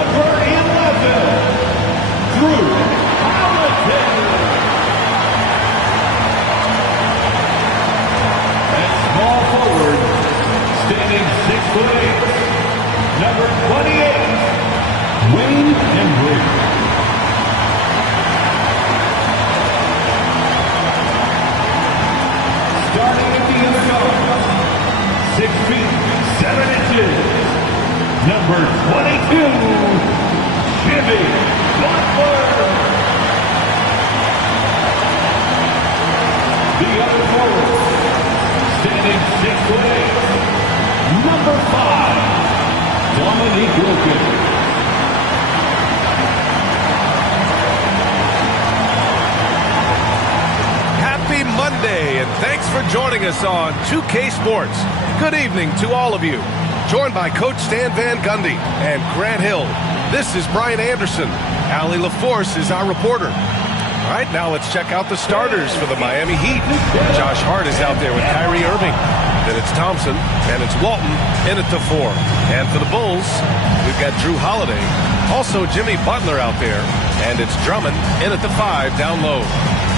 number 11, Drew Hamilton. And small forward, standing 6'8", number 28, Wayne Embry. Starting at the other guard, 6 feet, 7 inches, number 22, Jimmy Butler. The other forward, standing 6'8", number 5, Dominique Wilkins. Happy Monday, and thanks for joining us on 2K Sports. Good evening to all of you. Joined by Coach Stan Van Gundy and Grant Hill. This is Brian Anderson. Allie LaForce is our reporter. All right, now let's check out the starters for the Miami Heat. Josh Hart is out there with Kyrie Irving. Then it's Thompson, and it's Walton in at the 4. And for the Bulls, we've got Drew Holiday. Also Jimmy Butler out there, and it's Drummond in at the 5 down low.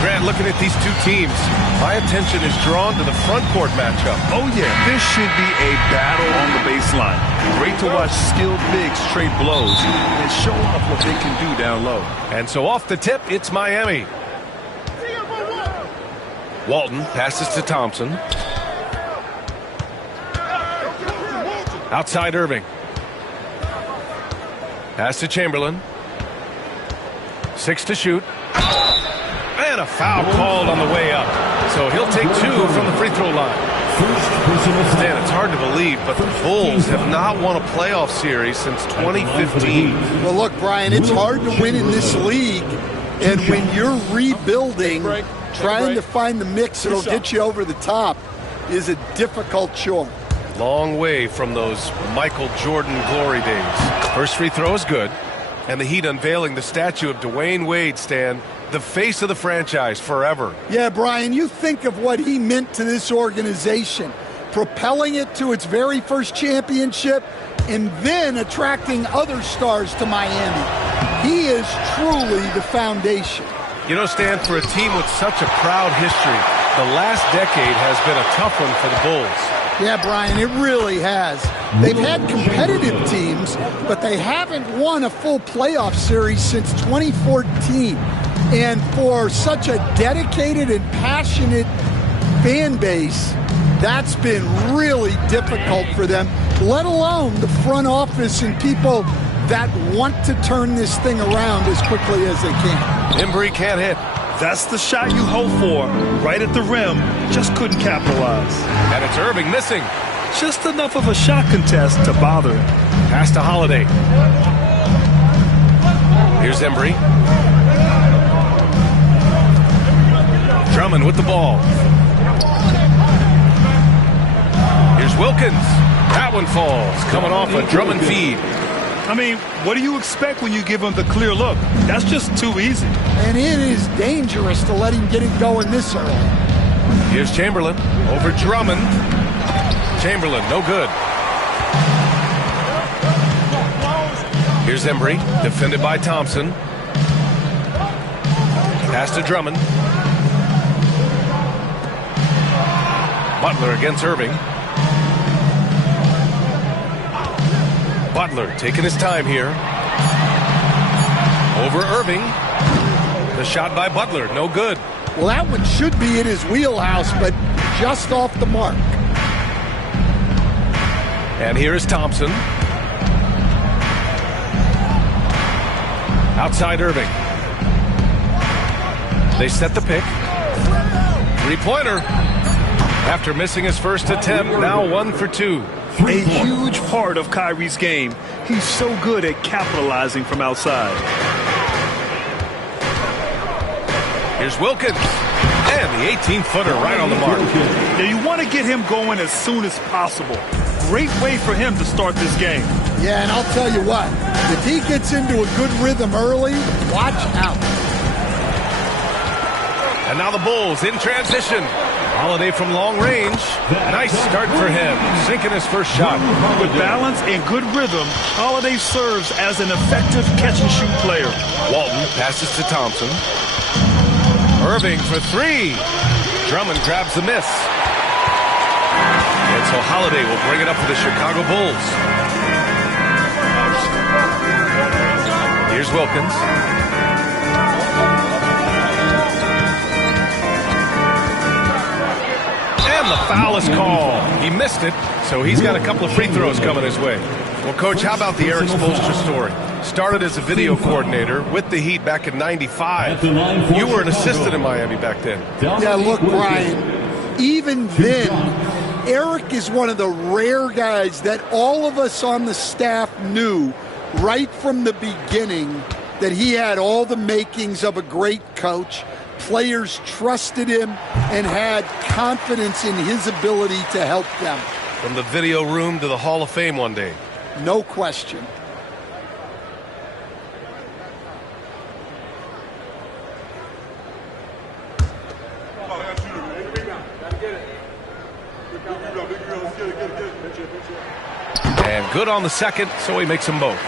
Grant, looking at these two teams, my attention is drawn to the front court matchup. Oh, yeah, this should be a battle on the baseline. Great to watch skilled bigs trade blows and show off what they can do down low. And so off the tip, it's Miami. Walton passes to Thompson. Outside Irving. Pass to Chamberlain. 6 to shoot. And a foul called on the way up. So he'll take 2 from the free throw line. Stan, it's hard to believe, but the Bulls have not won a playoff series since 2015. Well, look, Brian, it's hard to win in this league. And when you're rebuilding, trying to find the mix that'll get you over the top is a difficult chore. Long way from those Michael Jordan glory days. First free throw is good. And the Heat unveiling the statue of Dwayne Wade, Stan, the face of the franchise forever. Yeah, Brian, you think of what he meant to this organization, propelling it to its very first championship and then attracting other stars to Miami. He is truly the foundation. You know, Stan, for a team with such a proud history, the last decade has been a tough one for the Bulls. Yeah, Brian, it really has. They've had competitive teams, but they haven't won a full playoff series since 2014. And for such a dedicated and passionate fan base, that's been really difficult for them, let alone the front office and people that want to turn this thing around as quickly as they can. Embry can't hit. That's the shot you hope for, right at the rim, just couldn't capitalize. And it's Irving missing. Just enough of a shot contest to bother him. Pass to Holiday. Here's Embry. Drummond with the ball. Here's Wilkins. That one falls, coming off a Drummond feed. I mean, what do you expect when you give him the clear look? That's just too easy. And it is dangerous to let him get it going this early. Here's Chamberlain over Drummond. Chamberlain, no good. Here's Embry, defended by Thompson. Pass to Drummond. Butler against Irving. Butler taking his time here. Over Irving. The shot by Butler, no good. Well, that one should be in his wheelhouse, but just off the mark. And here is Thompson. Outside Irving. They set the pick. Three-pointer. After missing his first attempt, now 1 for 2. A huge part of Kyrie's game. He's so good at capitalizing from outside. Here's Wilkins. And the 18-footer right on the mark. Now you want to get him going as soon as possible. Great way for him to start this game. Yeah, and I'll tell you what, if he gets into a good rhythm early, watch out. And now the Bulls in transition. Holiday from long range. Nice start for him, sinking his first shot. With balance and good rhythm, Holiday serves as an effective catch-and-shoot player. Walton passes to Thompson. Irving for three. Drummond grabs the miss. And so Holiday will bring it up for the Chicago Bulls. Here's Wilkins. And the foul is called. He missed it, so he's got a couple of free throws coming his way. Well, Coach, how about the Eric Spoelstra story? Started as a video coordinator with the Heat back in '95. You were an assistant in Miami back then. Yeah, look, Brian, even then, Eric is one of the rare guys that all of us on the staff knew right from the beginning that he had all the makings of a great coach. Players trusted him and had confidence in his ability to help them. From the video room to the Hall of Fame one day. No question. And good on the second, so he makes them both.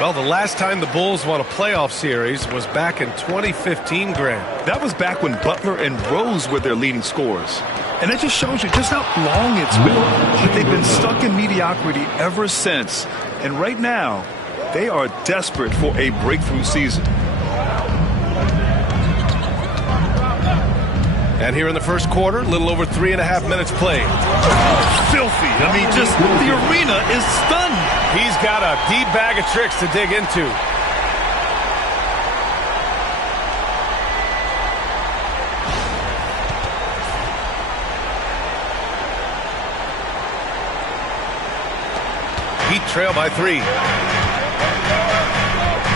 Well, the last time the Bulls won a playoff series was back in 2015, Grant. That was back when Butler and Rose were their leading scorers. And it just shows you just how long it's been. But they've been stuck in mediocrity ever since. And right now, they are desperate for a breakthrough season. And here in the first quarter, a little over 3.5 minutes played. Filthy. I mean, just the arena is stunned. He's got a deep bag of tricks to dig into. Heat trail by 3.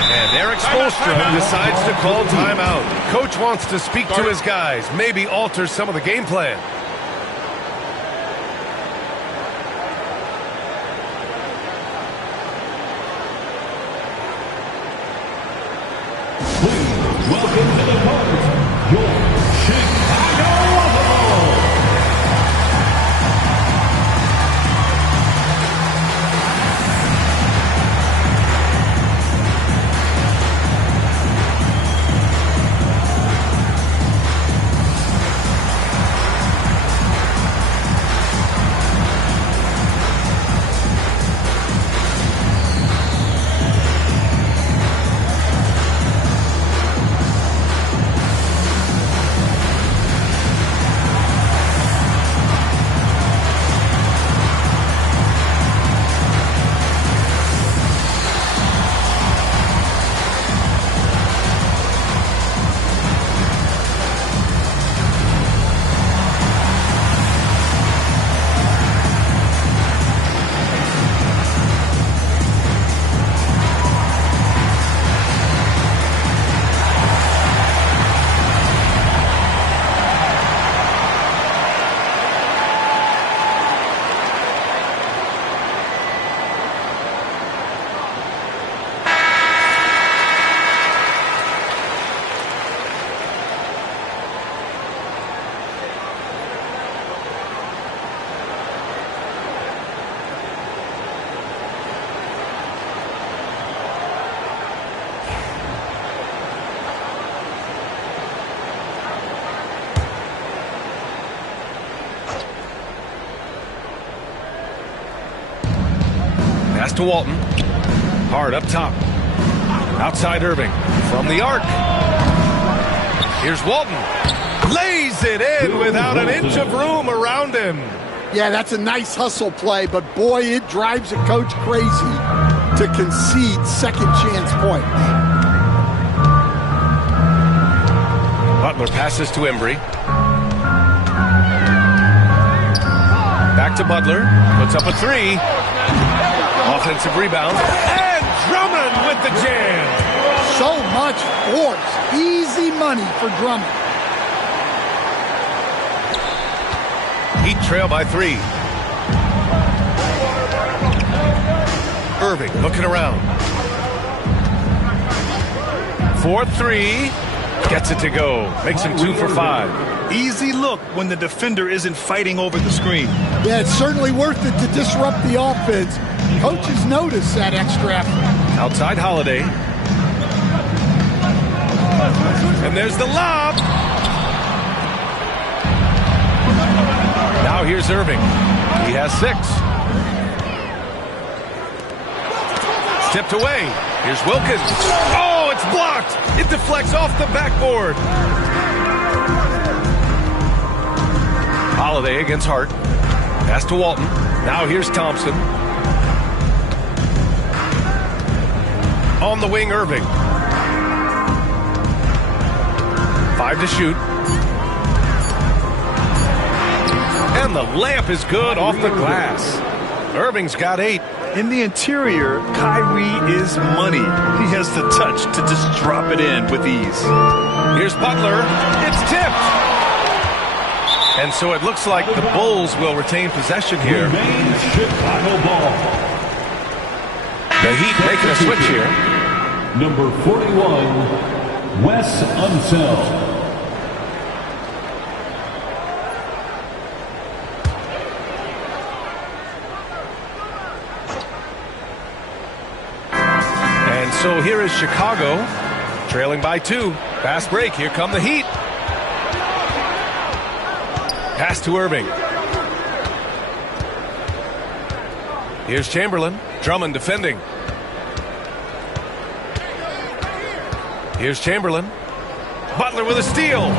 And Eric Spoelstra decides to call timeout. Coach wants to speak to his guys, maybe alter some of the game plan. Welcome to the court, your Chicago Bulls. Pass to Walton. Hard up top. Outside Irving. From the arc. Here's Walton. Lays it in without an inch of room around him. Yeah, that's a nice hustle play, but boy, it drives a coach crazy to concede second chance points. Butler passes to Embry. Back to Butler. Puts up a 3. Offensive rebound. And Drummond with the jam. So much force. Easy money for Drummond. Heat trail by 3. Irving looking around. 4-3. Gets it to go. Makes him 2 for 5. Easy look when the defender isn't fighting over the screen. Yeah, it's certainly worth it to disrupt the offense. Coaches notice that extra effort. Outside Holiday. And there's the lob. Now here's Irving. He has 6. Tipped away. Here's Wilkins. Oh, it's blocked. It deflects off the backboard. Holiday against Hart. Pass to Walton. Now here's Thompson. On the wing, Irving. 5 to shoot. And the layup is good off the glass. Irving's got 8. In the interior, Kyrie is money. He has the touch to just drop it in with ease. Here's Butler. It's tipped. And so it looks like the Bulls will retain possession here. Remains Chicago ball. The Heat making a switch here. Number 41, Wes Unseld. So here is Chicago, trailing by 2. Fast break. Here come the Heat. Pass to Irving. Here's Chamberlain. Drummond defending. Here's Chamberlain. Butler with a steal.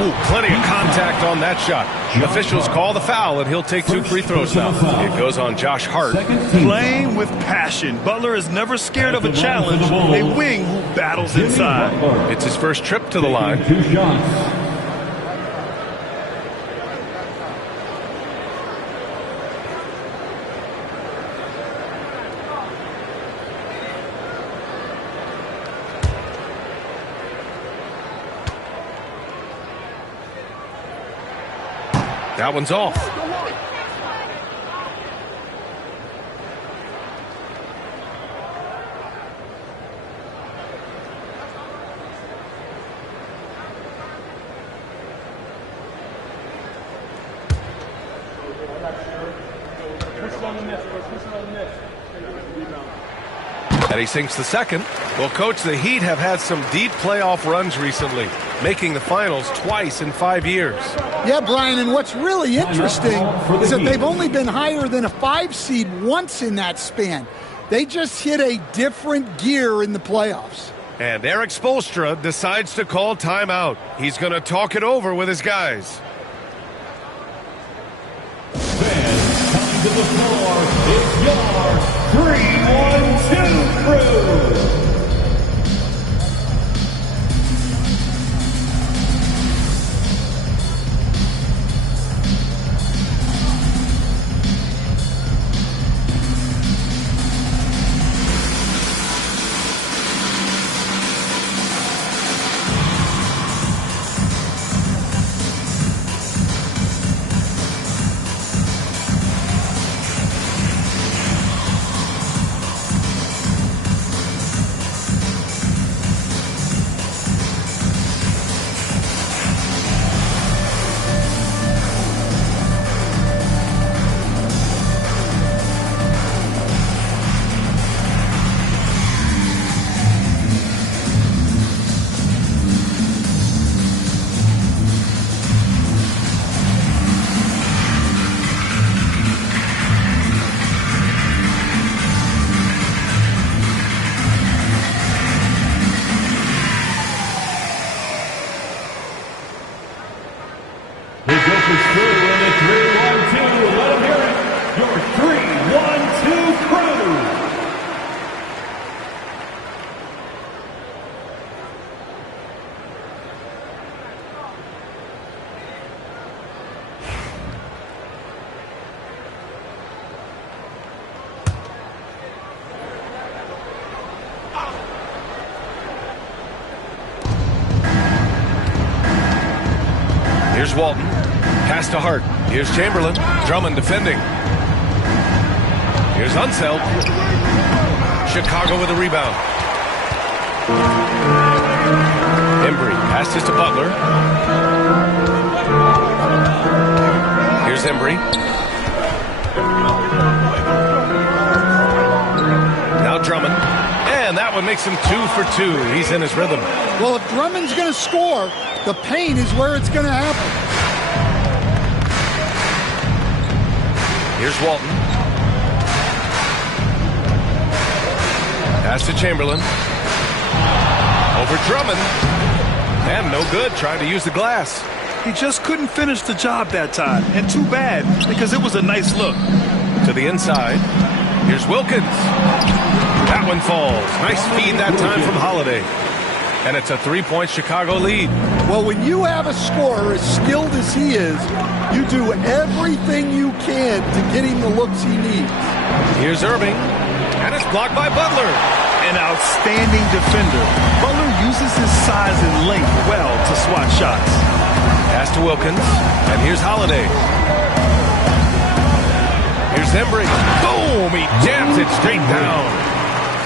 Ooh, plenty of contact on that shot. The officials call the foul, and he'll take 2 free throws now. It goes on Josh Hart. Playing with passion. Butler is never scared of a challenge. A wing who battles inside. It's his first trip to the line. 2 shots. That one's off. And he sinks the second. Well, Coach, the Heat have had some deep playoff runs recently, making the finals twice in 5 years. Yeah, Brian, and what's really interesting is that they've only been higher than a 5 seed once in that span. They just hit a different gear in the playoffs. And Eric Spoelstra decides to call timeout. He's going to talk it over with his guys. Fans coming to the floor, it's your 3-1-2 crew. Here's Walton. Pass to Hart. Here's Chamberlain. Drummond defending. Here's Unseld. Chicago with a rebound. Embry passes to Butler. Here's Embry. Now Drummond. And that one makes him 2 for 2. He's in his rhythm. Well, if Drummond's going to score, the paint is where it's going to happen. Here's Walton. Pass to Chamberlain. Over Drummond. And no good, trying to use the glass. He just couldn't finish the job that time. And too bad, because it was a nice look. To the inside. Here's Wilkins. That one falls. Nice feed that time from Holiday. And it's a 3-point Chicago lead. Well, when you have a scorer as skilled as he is, you do everything you can to get him the looks he needs. Here's Irving. And it's blocked by Butler. An outstanding defender. Butler uses his size and length well to swat shots. Pass to Wilkins. And here's Holiday. Here's Embry. Boom! He jams it straight down.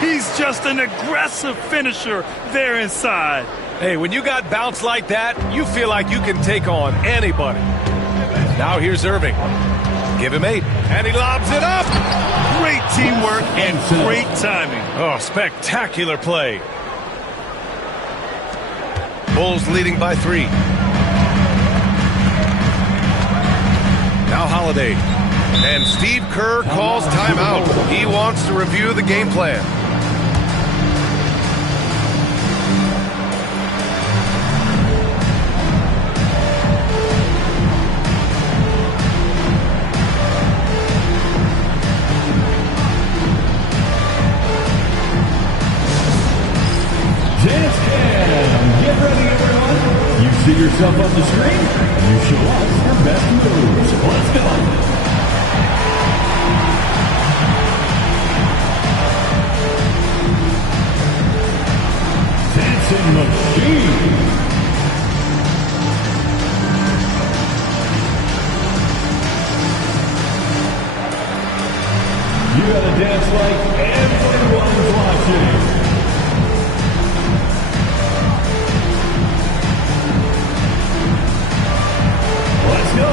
He's just an aggressive finisher there inside. Hey, when you got bounce like that, you feel like you can take on anybody. Now here's Irving. Give him 8. And he lobs it up. Great teamwork and great timing. Oh, spectacular play. Bulls leading by 3. Now Holiday. And Steve Kerr calls timeout. He wants to review the game plan. Get ready, everyone. You see yourself on the screen, you show us your best moves. Let's go. Dancing machine. You gotta dance like everyone's watching. Let's go.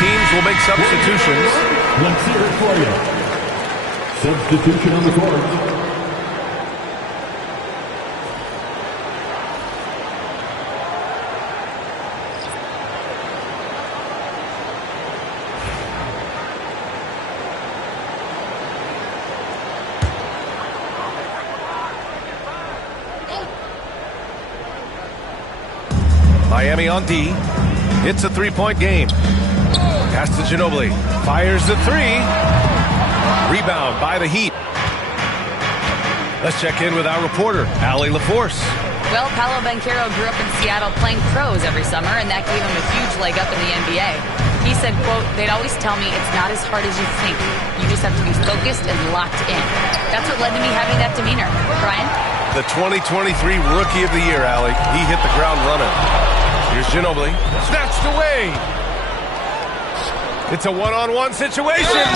Teams will make substitutions. Let's hear it for you. Substitution on the court. Miami on D. It's a 3-point game. Pass to Ginobili. Fires the 3. Rebound by the Heat. Let's check in with our reporter, Allie LaForce. Well, Paolo Banchero grew up in Seattle playing pros every summer, and that gave him a huge leg up in the NBA. He said, quote, "They'd always tell me it's not as hard as you think. You just have to be focused and locked in." That's what led to me having that demeanor. Brian? The 2023 Rookie of the Year, Allie. He hit the ground running. Here's Ginobili. Snatched away. It's a one-on-one situation.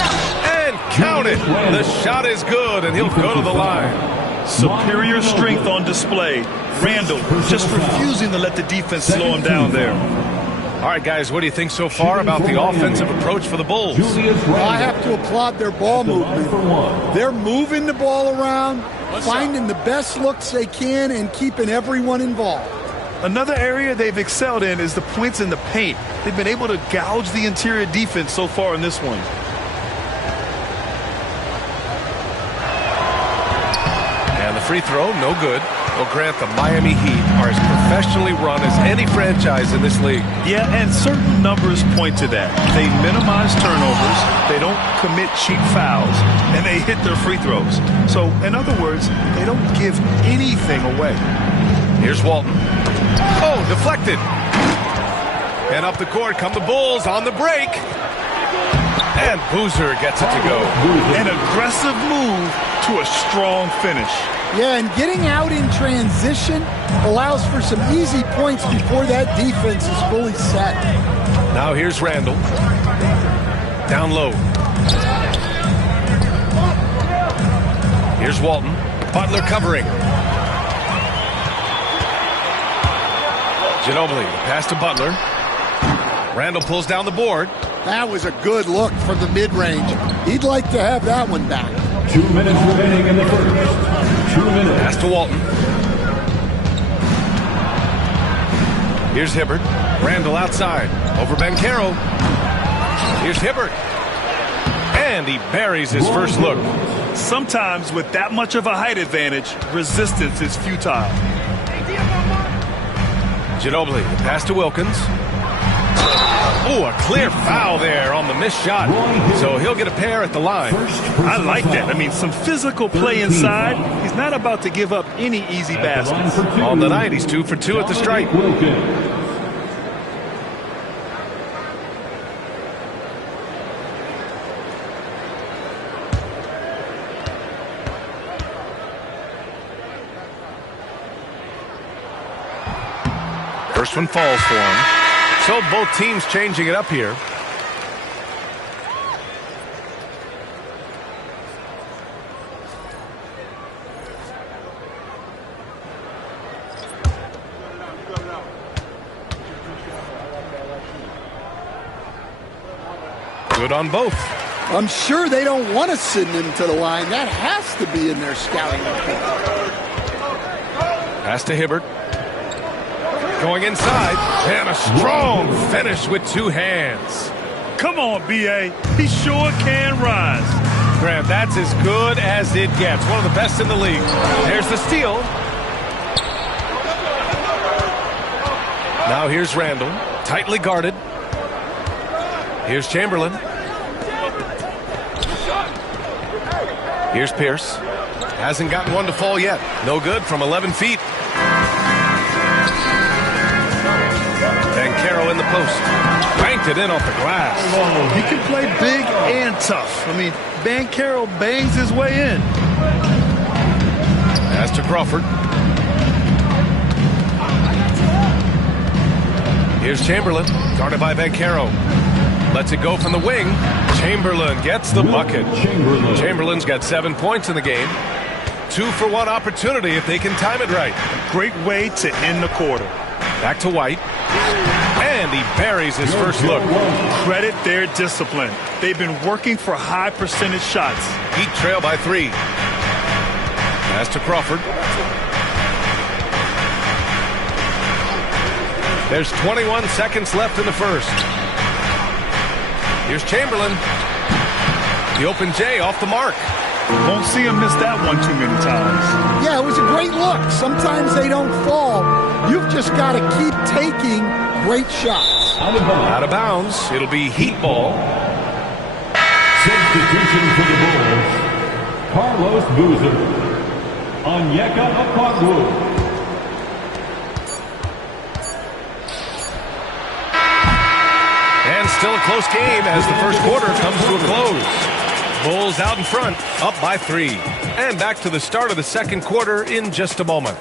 And count it. The shot is good, and he'll go to the line. Superior strength on display. Randall just refusing to let the defense slow him down there. All right, guys, what do you think so far about the offensive approach for the Bulls? Well, I have to applaud their ball movement. They're moving the ball around, finding the best looks they can, and keeping everyone involved. Another area they've excelled in is the points in the paint. They've been able to gouge the interior defense so far in this one. And the free throw, no good. Well, Grant, the Miami Heat are as professionally run as any franchise in this league. Yeah, and certain numbers point to that. They minimize turnovers, they don't commit cheap fouls, and they hit their free throws. So, in other words, they don't give anything away. Here's Walton. Oh, deflected. And up the court come the Bulls on the break. And Boozer gets it to go. An aggressive move to a strong finish. Yeah, and getting out in transition allows for some easy points before that defense is fully set. Now here's Randall. Down low. Here's Walton. Butler covering. Ginobili, pass to Butler. Randall pulls down the board. That was a good look from the mid-range. He'd like to have that one back. 2 minutes remaining in the first. 2 minutes. Pass to Walton. Here's Hibbert. Randall outside. Over Banchero. Here's Hibbert. And he buries his first look. Sometimes with that much of a height advantage, resistance is futile. Ginobili, pass to Wilkins. Oh, a clear foul there on the missed shot. So he'll get a pair at the line. I like that. I mean, some physical play inside. He's not about to give up any easy baskets. On the night, he's 2 for 2 at the stripe. First one falls for him. So both teams changing it up here. Good on both. I'm sure they don't want to send him to the line. That has to be in their scouting report. Pass to Hibbert. Going inside, and a strong finish with 2 hands. Come on, B.A. He sure can rise. Grant, that's as good as it gets. One of the best in the league. There's the steal. Now here's Randall, tightly guarded. Here's Chamberlain. Here's Pierce. Hasn't gotten one to fall yet. No good from 11 feet. Banchero in the post. Banked it in off the glass. He can play big and tough. I mean, Banchero bangs his way in. Pass to Crawford. Here's Chamberlain. Guarded by Banchero. Lets it go from the wing. Chamberlain gets the bucket. Chamberlain's got 7 points in the game. 2 for 1 opportunity if they can time it right. Great way to end the quarter. Back to White. And he buries his first look. Credit their discipline. They've been working for high percentage shots. Heat trail by 3. Pass to Crawford. There's 21 seconds left in the first. Here's Chamberlain. The open J off the mark. Won't see him miss that one too many times. Yeah, it was a great look. Sometimes they don't fall. You've just got to keep taking great shots. Out of bounds. It'll be Heat ball. Substitution for the Bulls. Carlos Boozer. Onyeka Okongwu. And still a close game as the first quarter comes to a close. Bulls out in front, up by 3. And back to the start of the second quarter in just a moment.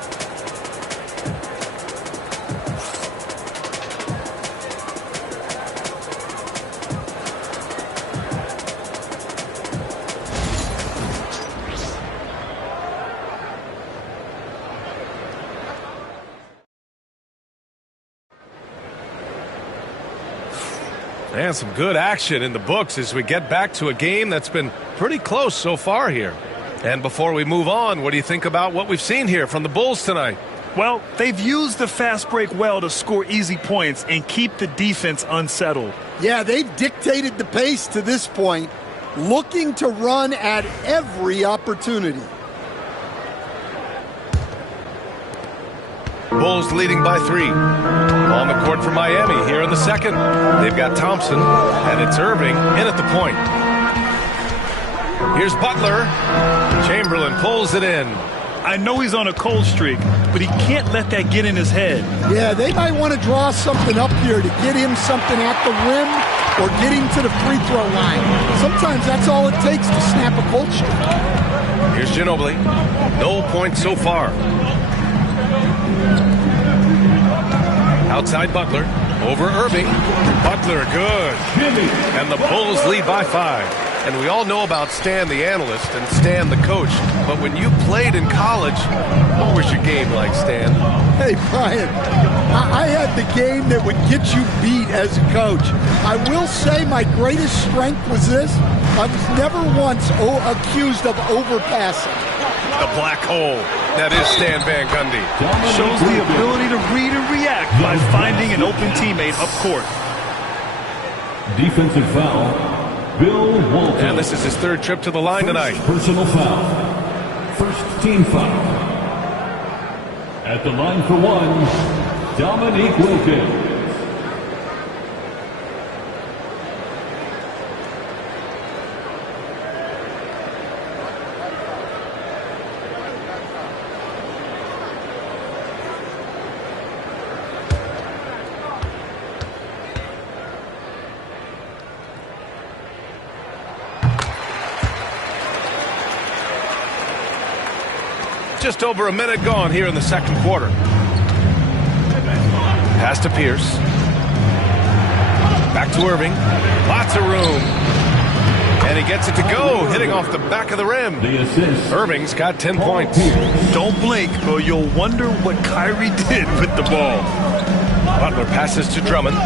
And some good action in the books as we get back to a game that's been pretty close so far here. And before we move on, what do you think about what we've seen here from the Bulls tonight? Well, they've used the fast break well to score easy points and keep the defense unsettled. Yeah, they've dictated the pace to this point, looking to run at every opportunity. Bulls leading by 3. On the court for Miami here in the second. They've got Thompson, and it's Irving in at the point. Here's Butler. Chamberlain pulls it in. I know he's on a cold streak, but he can't let that get in his head. Yeah, they might want to draw something up here to get him something at the rim or get him to the free throw line. Sometimes that's all it takes to snap a cold streak. Here's Ginobili. No points so far. Outside Butler. Over Irving. Butler, good. And the Bulls lead by 5. And we all know about Stan the analyst and Stan the coach. But when you played in college, what was your game like, Stan? Hey, Brian, I had the game that would get you beat as a coach. I will say my greatest strength was this. I was never once accused of overpassing. The black hole. That is Stan Van Gundy. Shows the ability to read and react by finding an open teammate up court. Defensive foul, Bill Walton. And this is his 3rd trip to the line tonight. Personal foul. First team foul. At the line for 1, Dominique Wilkins. Just over a minute gone here in the second quarter. Pass to Pierce. Back to Irving. Lots of room. And he gets it to go, hitting off the back of the rim. The assist. Irving's got 10 points. Don't blink, or you'll wonder what Kyrie did with the ball. Butler passes to Drummond.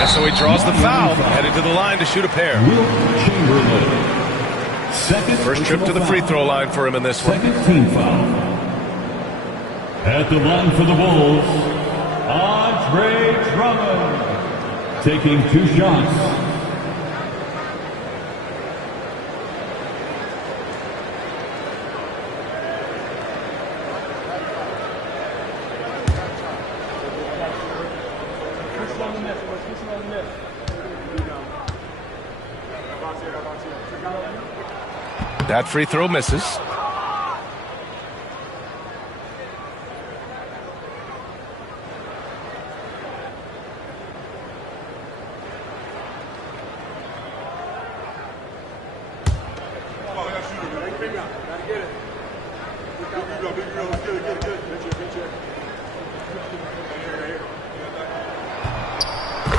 And so he draws the foul, headed to the line to shoot a pair. First trip to the free throw line for him in this one. Second team foul. At the line for the Bulls, Andre Drummond, taking 2 shots. That free throw misses.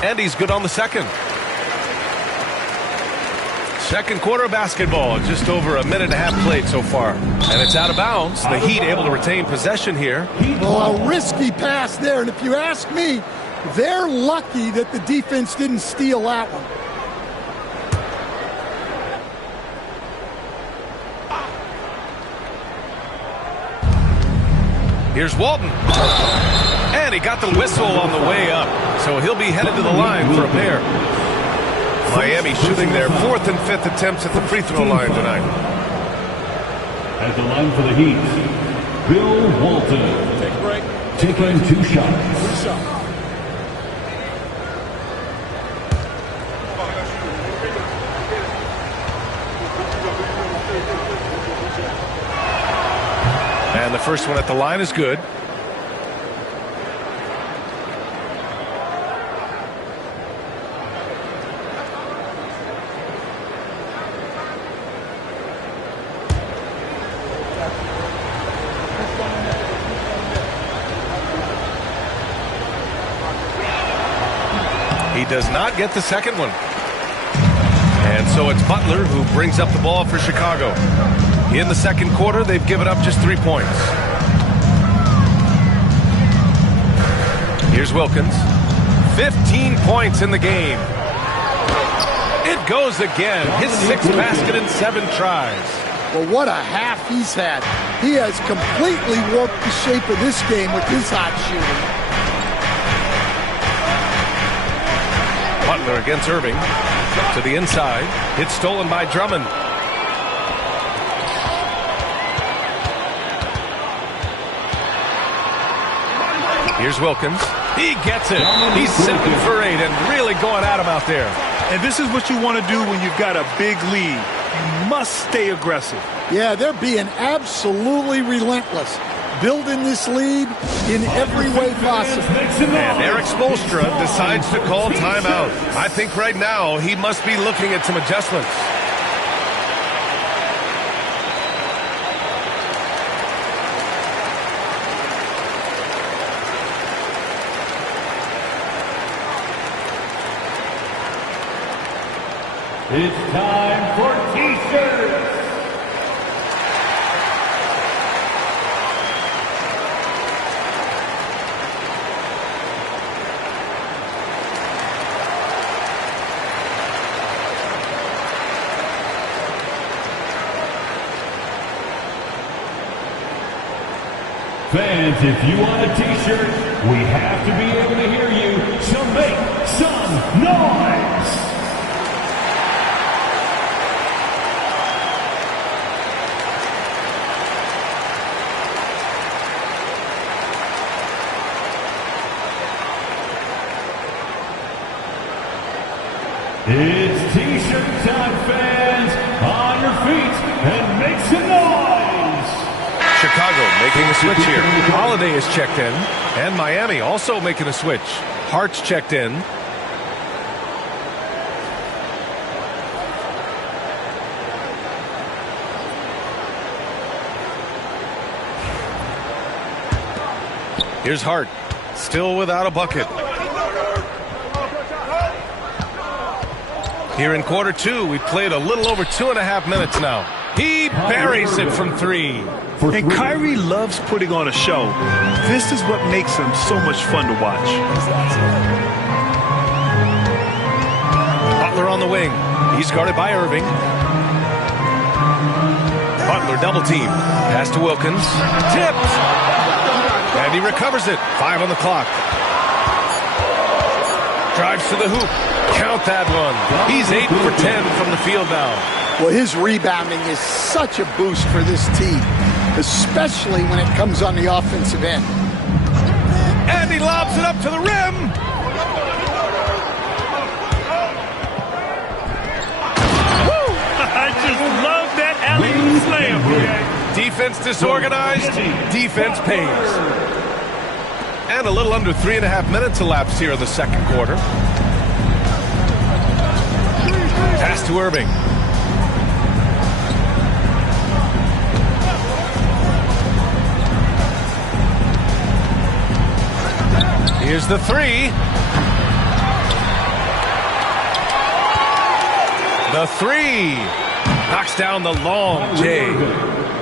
And he's good on the second. Second quarter of basketball, just over a minute and a half played so far. And it's out of bounds. The Heat able to retain possession here. Oh, a risky pass there. And if you ask me, they're lucky that the defense didn't steal that one. Here's Walton. And he got the whistle on the way up. So he'll be headed to the line for a pair. Miami shooting their 4th and 5th attempts at the free throw line tonight. At the line for the Heat, Bill Walton, taking 2 shots. And the first one at the line is good. He does not get the second one. And so it's Butler who brings up the ball for Chicago. In the second quarter, they've given up just 3 points. Here's Wilkins. 15 points in the game. It goes again. His 6th basket in 7 tries. Well, what a half he's had. He has completely warped the shape of this game with his hot shooting. Butler against Irving. To the inside. It's stolen by Drummond. Here's Wilkins. He gets it. He's 7 for 8 and really going at him out there. And this is what you want to do when you've got a big lead. You must stay aggressive. Yeah, they're being absolutely relentless, building this lead in every way possible. And Eric Spoelstra decides to call timeout. I think right now he must be looking at some adjustments. It's time for T-shirts. Fans, if you want a T-shirt, we have to be able to hear you, so make some noise! It's T-shirt time, fans! On your feet and make some noise! Chicago making a switch here. Holiday is checked in. And Miami also making a switch. Hart's checked in. Here's Hart. Still without a bucket. Here in quarter two, we played a little over 2.5 minutes now. He buries it from 3. And Kyrie loves putting on a show. This is what makes him so much fun to watch. Butler on the wing. He's guarded by Irving. Butler double team. Pass to Wilkins. Tipped. And he recovers it. 5 on the clock. Drives to the hoop. Count that one. He's 8 for 10 from the field now. Well, his rebounding is such a boost for this team, especially when it comes on the offensive end. And he lobs it up to the rim. Woo! I just love that alley-oop slam. Defense disorganized. Defense pays. And a little under 3.5 minutes elapsed here in the second quarter. Pass to Irving. Here's the 3. The 3. Knocks down the long J.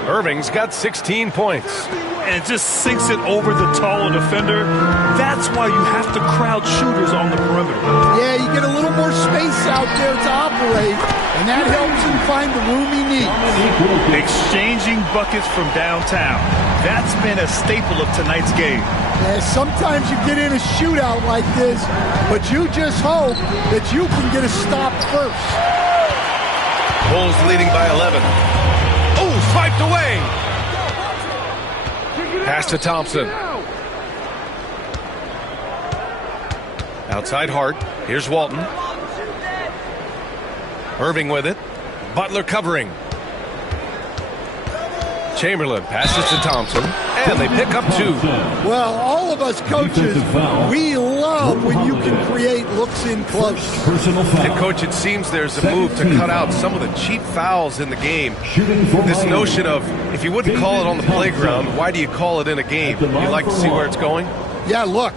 Irving's got 16 points. And just sinks it over the tall defender. That's why you have to crowd shooters on the perimeter. Yeah, you get a little more space out there to operate, and that helps him find the room he needs. Exchanging buckets from downtown. That's been a staple of tonight's game. Yeah, sometimes you get in a shootout like this, but you just hope that you can get a stop first. Bulls leading by 11. Oh, swiped away. Pass to Thompson. Outside Hart. Here's Walton. Irving with it. Butler covering. Chamberlain passes to Thompson. And they pick up 2. Well, all of us coaches, we love when you can create looks in close. And, Coach, it seems there's a move to cut out some of the cheap fouls in the game. This notion of, if you wouldn't call it on the playground, why do you call it in a game? You like to see where it's going? Yeah, look,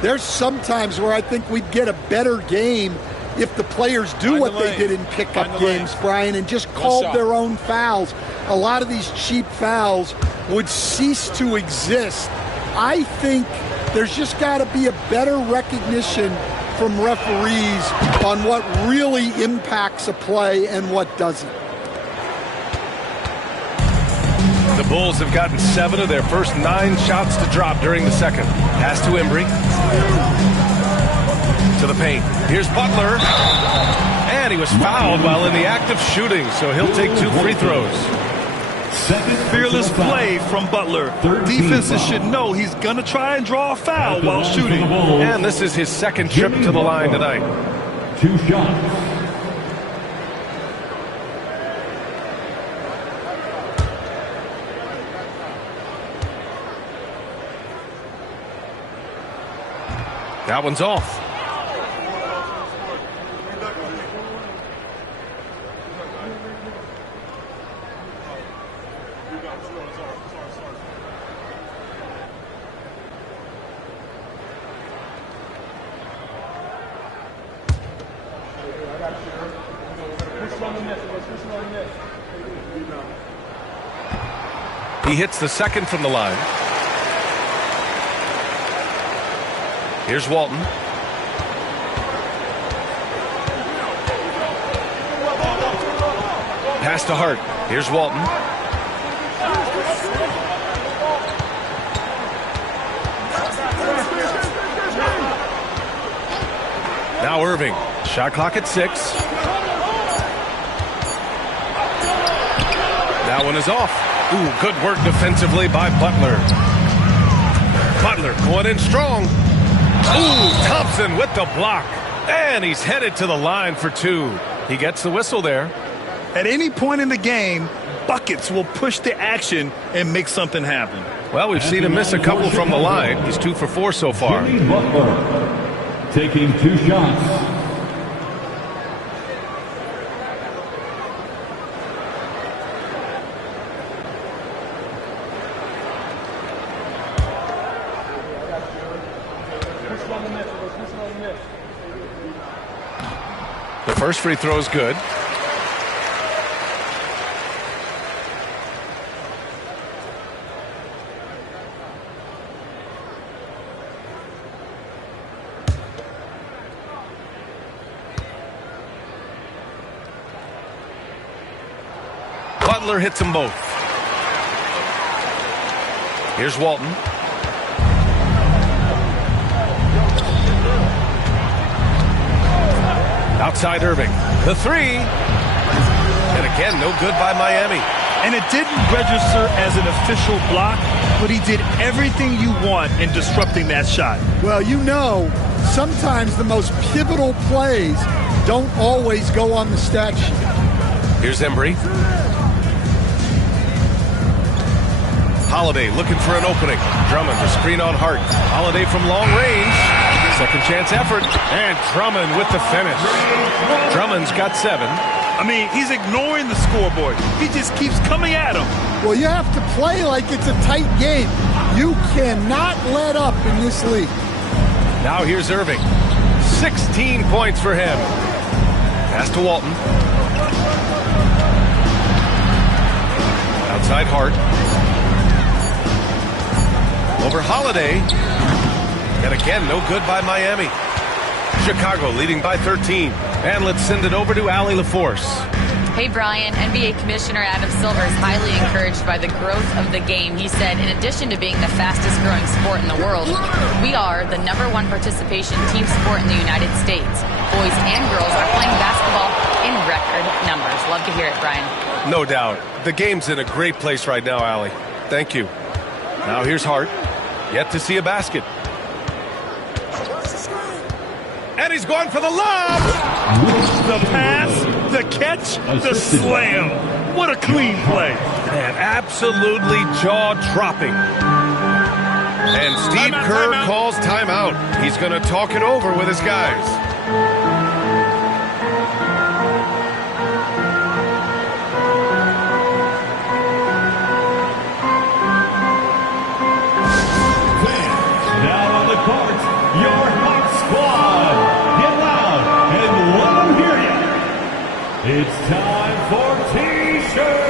there's some times where I think we'd get a better game if the players do what they did in pickup games, Brian, and just called their own fouls. A lot of these cheap fouls would cease to exist. I think there's just got to be a better recognition from referees on what really impacts a play and what doesn't. The Bulls have gotten 7 of their first 9 shots to drop during the second. Pass to Embry. To the paint. Here's Butler. And he was fouled while in the act of shooting, so he'll take 2 free throws. Fearless play from Butler. Defenses should know he's going to try and draw a foul while shooting. And this is his second trip to the line tonight. 2 shots. That one's off. He hits the second from the line. Here's Walton. Pass to Hart. Here's Walton. Now Irving. Shot clock at 6. That one is off. Ooh, good work defensively by Butler. Butler going in strong. Ooh, Thompson with the block. And he's headed to the line for 2. He gets the whistle there. At any point in the game, buckets will push the action and make something happen. Well, we've seen him miss a couple from the line. He's 2 for 4 so far. Jimmy Butler taking 2 shots. The first free throw is good. Butler hits them both. Here's Walton. Outside Irving. The 3. And again, no good by Miami. And it didn't register as an official block, but he did everything you want in disrupting that shot. Well, you know, sometimes the most pivotal plays don't always go on the stat sheet. Here's Embry. Holiday looking for an opening. Drummond, the screen on Hart. Holiday from long range. Second chance effort. And Drummond with the finish. Drummond's got 7. I mean, he's ignoring the scoreboard. He just keeps coming at him. Well, you have to play like it's a tight game. You cannot let up in this league. Now here's Irving. 16 points for him. Pass to Walton. Outside Hart. Over Holiday. And again, no good by Miami. Chicago leading by 13. And let's send it over to Allie LaForce. Hey, Brian. NBA Commissioner Adam Silver is highly encouraged by the growth of the game. He said, in addition to being the fastest growing sport in the world, we are the #1 participation team sport in the United States. Boys and girls are playing basketball in record numbers. Love to hear it, Brian. No doubt. The game's in a great place right now, Allie. Thank you. Now here's Hart. Yet to see a basket. And he's going for the lob. The pass, the catch, the slam. What a clean play. And absolutely jaw-dropping. And Steve Kerr calls timeout. He's going to talk it over with his guys. Now on the court, your Hawk squad. Get loud and let them hear you. It's time for T-shirts.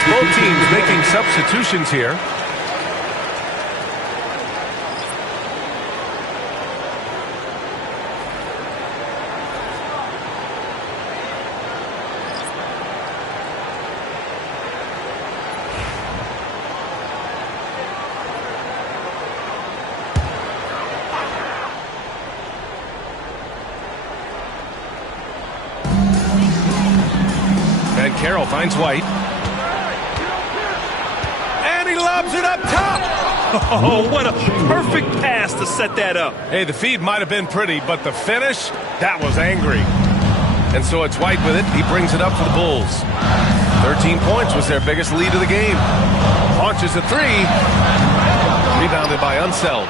Sports, both teams making substitutions here. Carroll finds White. And he lobs it up top. Oh, what a perfect pass to set that up. Hey, the feed might have been pretty, but the finish, that was angry. And so it's White with it. He brings it up for the Bulls. 13 points was their biggest lead of the game. Launches a three. Rebounded by Unseld.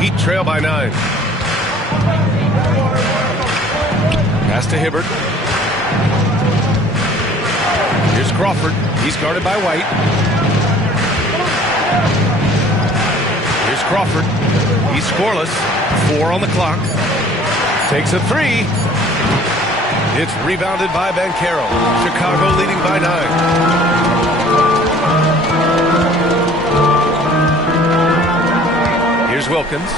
Heat trail by 9. Pass to Hibbert. Here's Crawford. He's guarded by White. Here's Crawford. He's scoreless. 4 on the clock. Takes a three. It's rebounded by Banchero. Chicago leading by 9. Here's Wilkins.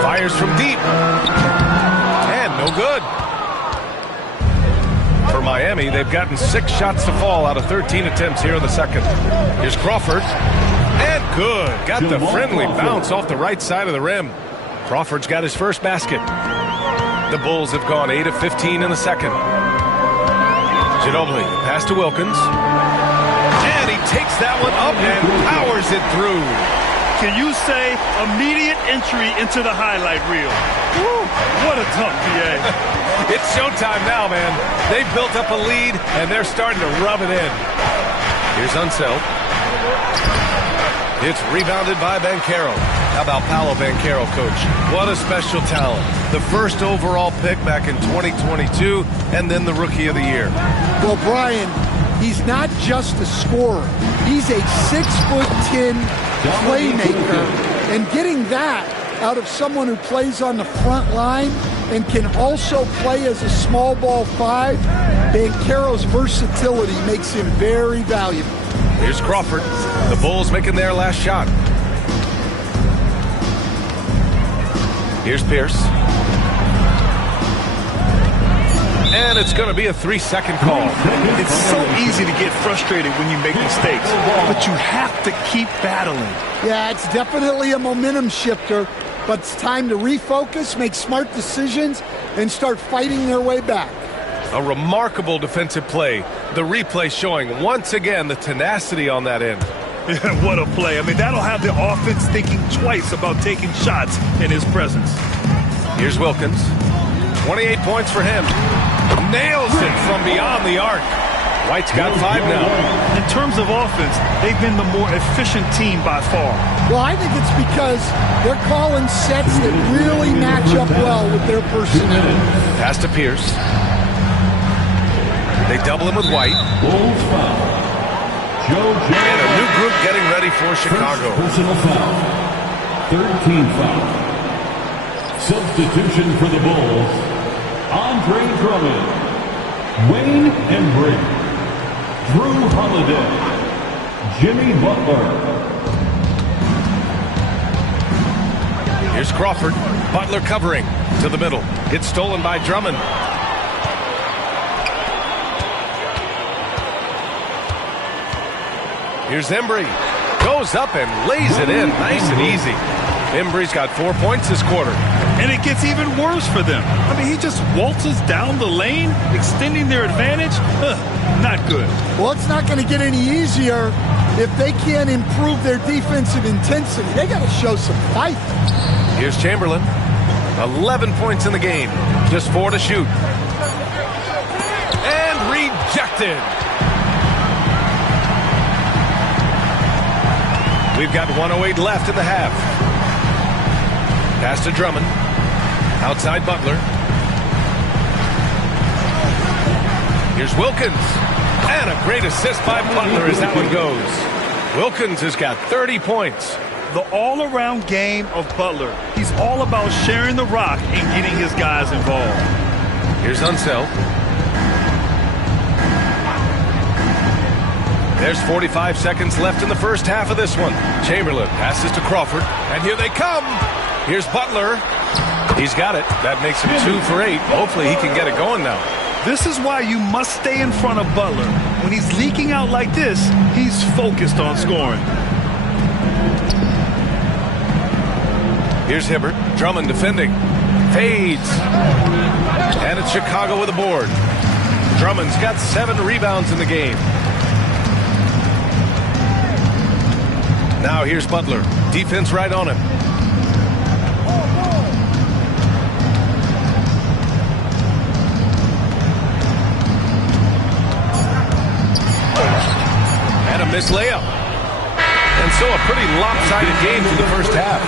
Fires from deep. And no good. For Miami, they've gotten 6 shots to fall out of 13 attempts here in the second. Here's Crawford. And good. Got the friendly bounce off the right side of the rim. Crawford's got his first basket. The Bulls have gone 8 of 15 in the second. Ginobili, pass to Wilkins. And he takes that one up and powers it through. Can you say immediate entry into the highlight reel? Woo, what a dunk, PA. It's showtime now, man. They've built up a lead, and they're starting to rub it in. Here's Unseld. It's rebounded by Banchero. How about Paolo Banchero, coach? What a special talent. The first overall pick back in 2022, and then the Rookie of the Year. Well, Brian, he's not just a scorer. He's a 6'10" playmaker, and getting that out of someone who plays on the front line and can also play as a small ball 5, Banchero's versatility makes him very valuable. Here's Crawford. The Bulls making their last shot. Here's Pierce. And it's going to be a 3-second call. It's so easy to get frustrated when you make mistakes, but you have to keep battling. Yeah, it's definitely a momentum shifter, but it's time to refocus, make smart decisions, and start fighting their way back. A remarkable defensive play. The replay showing once again the tenacity on that end. Yeah, what a play. I mean, that'll have the offense thinking twice about taking shots in his presence. Here's Wilkins. 28 points for him. Nails it from beyond the arc. White's got 5 now. In terms of offense, they've been the more efficient team by far. Well, I think it's because they're calling sets that really match up well with their personnel. Pass to Pierce. They double him with White. Bulls foul. And a new group getting ready for Chicago. Personal foul. 13 foul. Substitution for the Bulls. Andre Drummond. Wayne Embry. Drew Holiday. Jimmy Butler. Here's Crawford. Butler covering to the middle. It's stolen by Drummond. Here's Embry. Goes up and lays it in nice and easy. Embry's got 4 points this quarter. And it gets even worse for them. I mean, he just waltzes down the lane, extending their advantage. Not good. Well, it's not going to get any easier if they can't improve their defensive intensity. They got to show some fight. Here's Chamberlain. 11 points in the game. Just 4 to shoot. And rejected. We've got 1:08 left in the half. Pass to Drummond. Outside Butler. Here's Wilkins. And a great assist by Butler as that one goes. Wilkins has got 30 points. The all-around game of Butler. He's all about sharing the rock and getting his guys involved. Here's Unseld. There's 45 seconds left in the first half of this one. Chamberlain passes to Crawford, and here they come. Here's Butler. He's got it. That makes him 2 for 8. Hopefully he can get it going now. This is why you must stay in front of Butler. When he's leaking out like this, he's focused on scoring. Here's Hibbert. Drummond defending. Fades. And it's Chicago with a board. Drummond's got 7 rebounds in the game. Now here's Butler. Defense right on him. And a missed layup. And so a pretty lopsided game through the first half.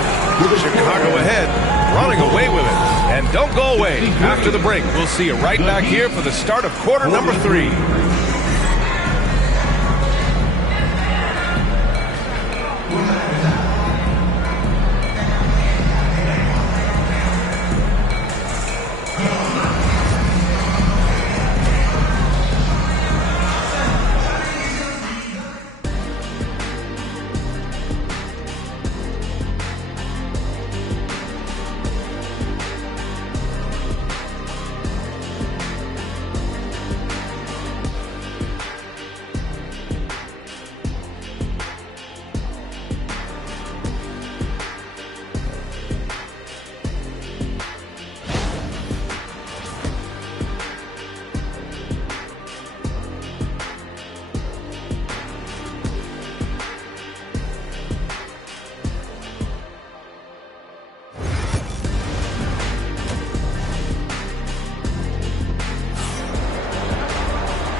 Chicago ahead, running away with it. And don't go away. After the break, we'll see you right back here for the start of quarter number 3.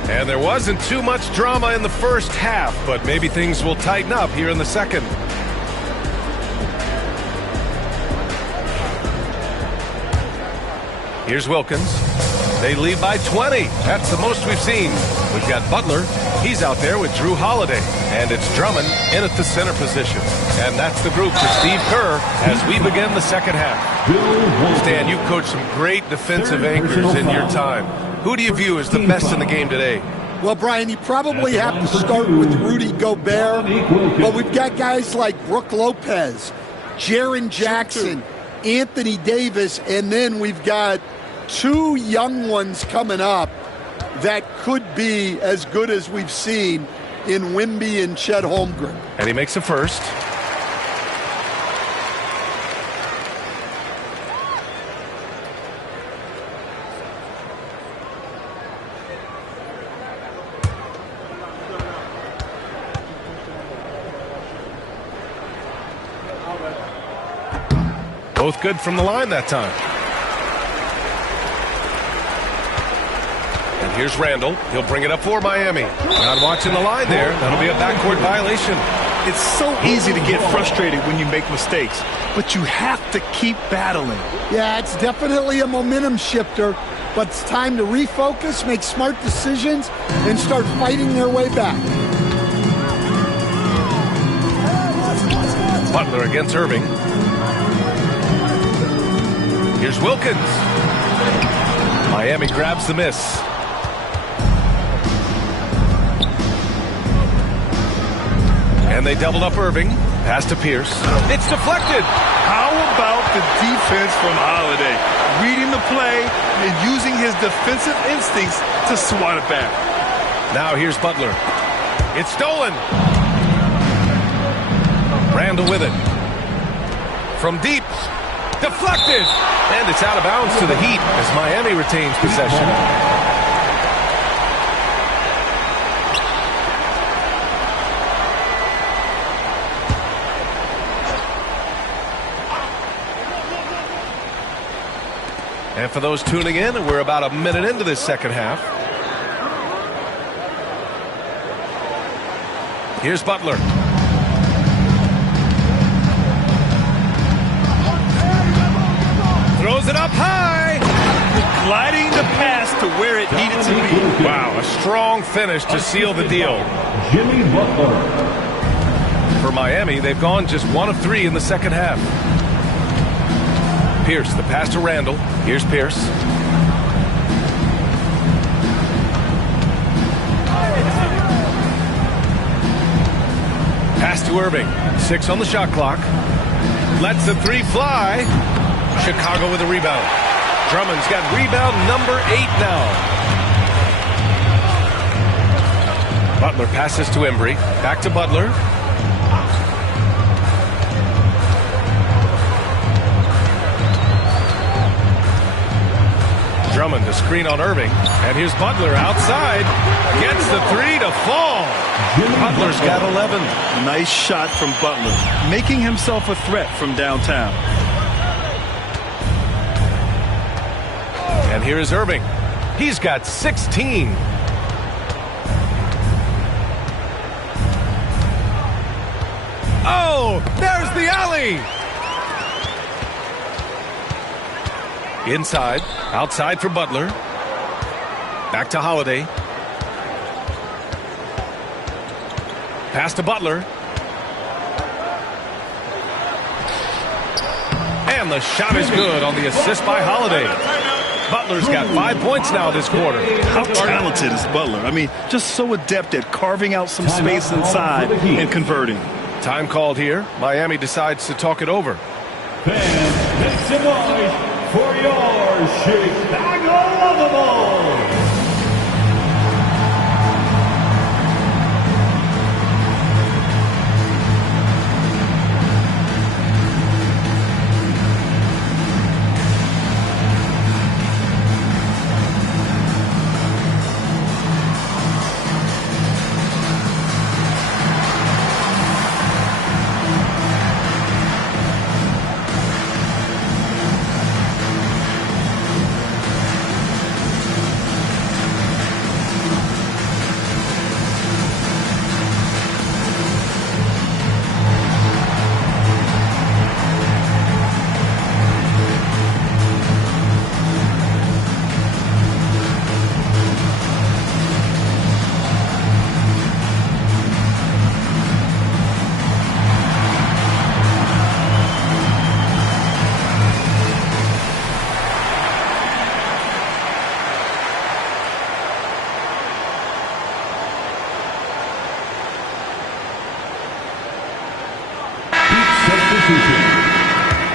And there wasn't too much drama in the first half, but maybe things will tighten up here in the second. Here's Wilkins. They lead by 20. That's the most we've seen. We've got Butler. He's out there with Drew Holiday. And it's Drummond in at the center position. And that's the group for Steve Kerr as we begin the second half. Stan, you've coached some great defensive anchors in your time. Who do you view as the best in the game today? Well, Brian, you probably have to start with Rudy Gobert, but we've got guys like Brook Lopez, Jaren Jackson, Anthony Davis, and then we've got 2 young ones coming up that could be as good as we've seen in Wemby and Chet Holmgren. And he makes a first. Both good from the line that time. And here's Randall. He'll bring it up for Miami. Not watching the line there. That'll be a backcourt violation. It's so easy to get frustrated when you make mistakes, but you have to keep battling. Yeah, it's definitely a momentum shifter, but it's time to refocus, make smart decisions, and start fighting their way back. Butler against Irving. Here's Wilkins. Miami grabs the miss. And they doubled up Irving. Pass to Pierce. It's deflected. How about the defense from Holiday? Reading the play and using his defensive instincts to swat it back. Now here's Butler. It's stolen. Randall with it. From deep. Deflected. And it's out of bounds to the Heat as Miami retains possession. And for those tuning in, we're about a minute into this second half. Here's Butler. Throws it up high. Gliding the pass to where it needed to be. Wow, a strong finish to seal the deal. Jimmy Butler. For Miami, they've gone just 1 of 3 in the second half. Pierce, the pass to Randall. Here's Pierce. Pass to Irving. 6 on the shot clock. Lets the 3 fly. Chicago with a rebound. Drummond's got rebound number 8 now. Butler passes to Embry. Back to Butler. Drummond to screen on Irving. And here's Butler outside. Gets the 3 to fall. Butler's got 11. Nice shot from Butler, making himself a threat from downtown. And here is Irving. He's got 16. Oh, there's the alley. Inside, outside for Butler. Back to Holiday. Pass to Butler. And the shot is good on the assist by Holiday. Butler's got 5 points now this quarter. How talented is Butler? I mean, just so adept at carving out some space inside and converting. Time called here. Miami decides to talk it over. Fans, make some noise for your Chicago Lovables.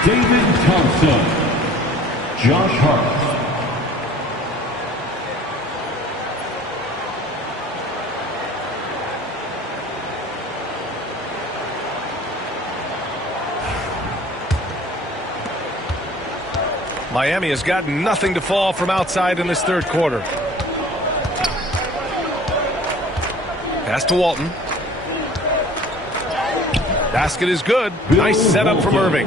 David Thompson, Josh Hart. Miami has got nothing to fall from outside in this third quarter. Pass to Walton. Basket is good. Nice setup from Irving.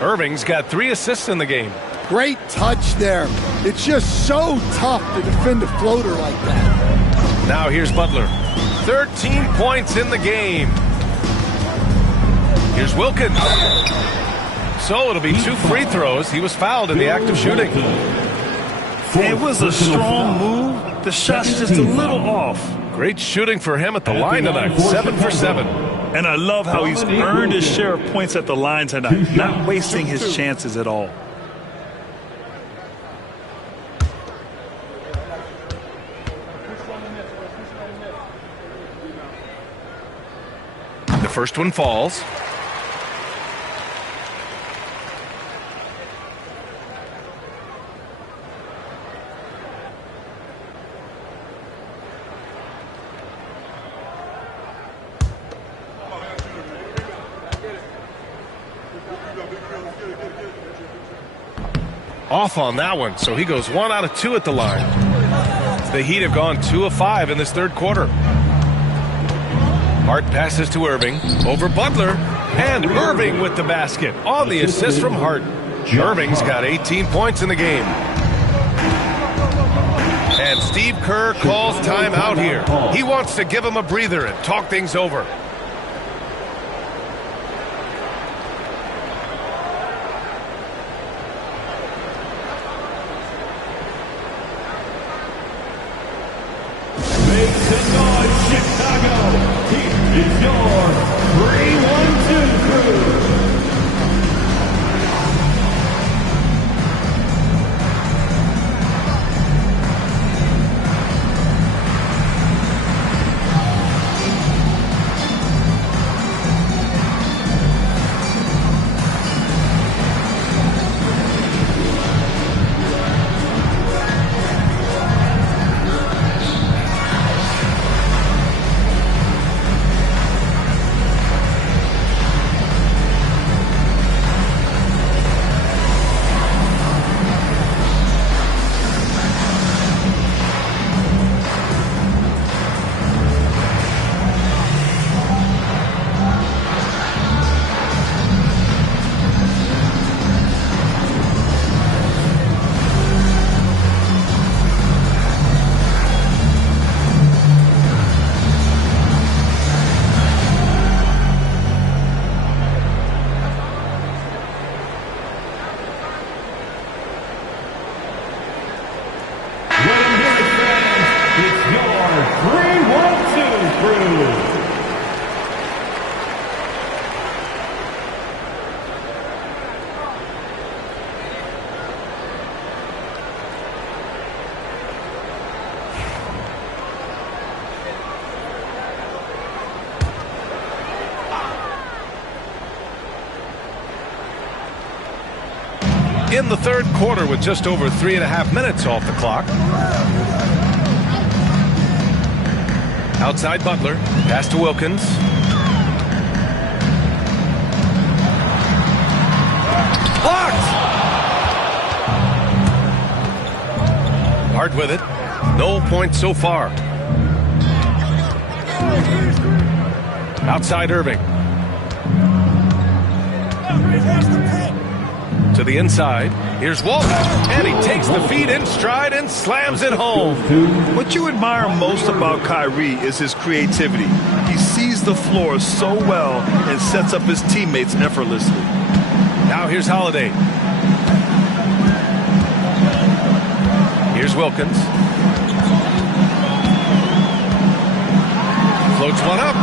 Irving's got 3 assists in the game. Great touch there. It's just so tough to defend a floater like that. Now here's Butler. 13 points in the game. Here's Wilkins. So it'll be 2 free throws. He was fouled in the act of shooting. It was a strong move. The shot's just a little off. Great shooting for him at the line tonight. 7 for 7. And I love how he's earned his share of points at the line tonight, not wasting his chances at all. The first one falls. Off on that one, so he goes 1 out of 2 at the line. The Heat have gone 2 of 5 in this third quarter. Hart passes to Irving, over Butler, and Irving with the basket on the assist from Hart. Irving's got 18 points in the game. And Steve Kerr calls timeout here. He wants to give him a breather and talk things over. Make some noise, Chicago. Here is your 3-1-2 crew. in the third quarter with just over 3.5 minutes off the clock. Outside Butler, pass to Wilkins. Blocked! Hart with it. No points so far. Outside Irving. To the inside. Here's Walton. And he takes the feed in stride and slams it home. What you admire most about Kyrie is his creativity. He sees the floor so well and sets up his teammates effortlessly. Now here's Holiday. Here's Wilkins. Floats one up.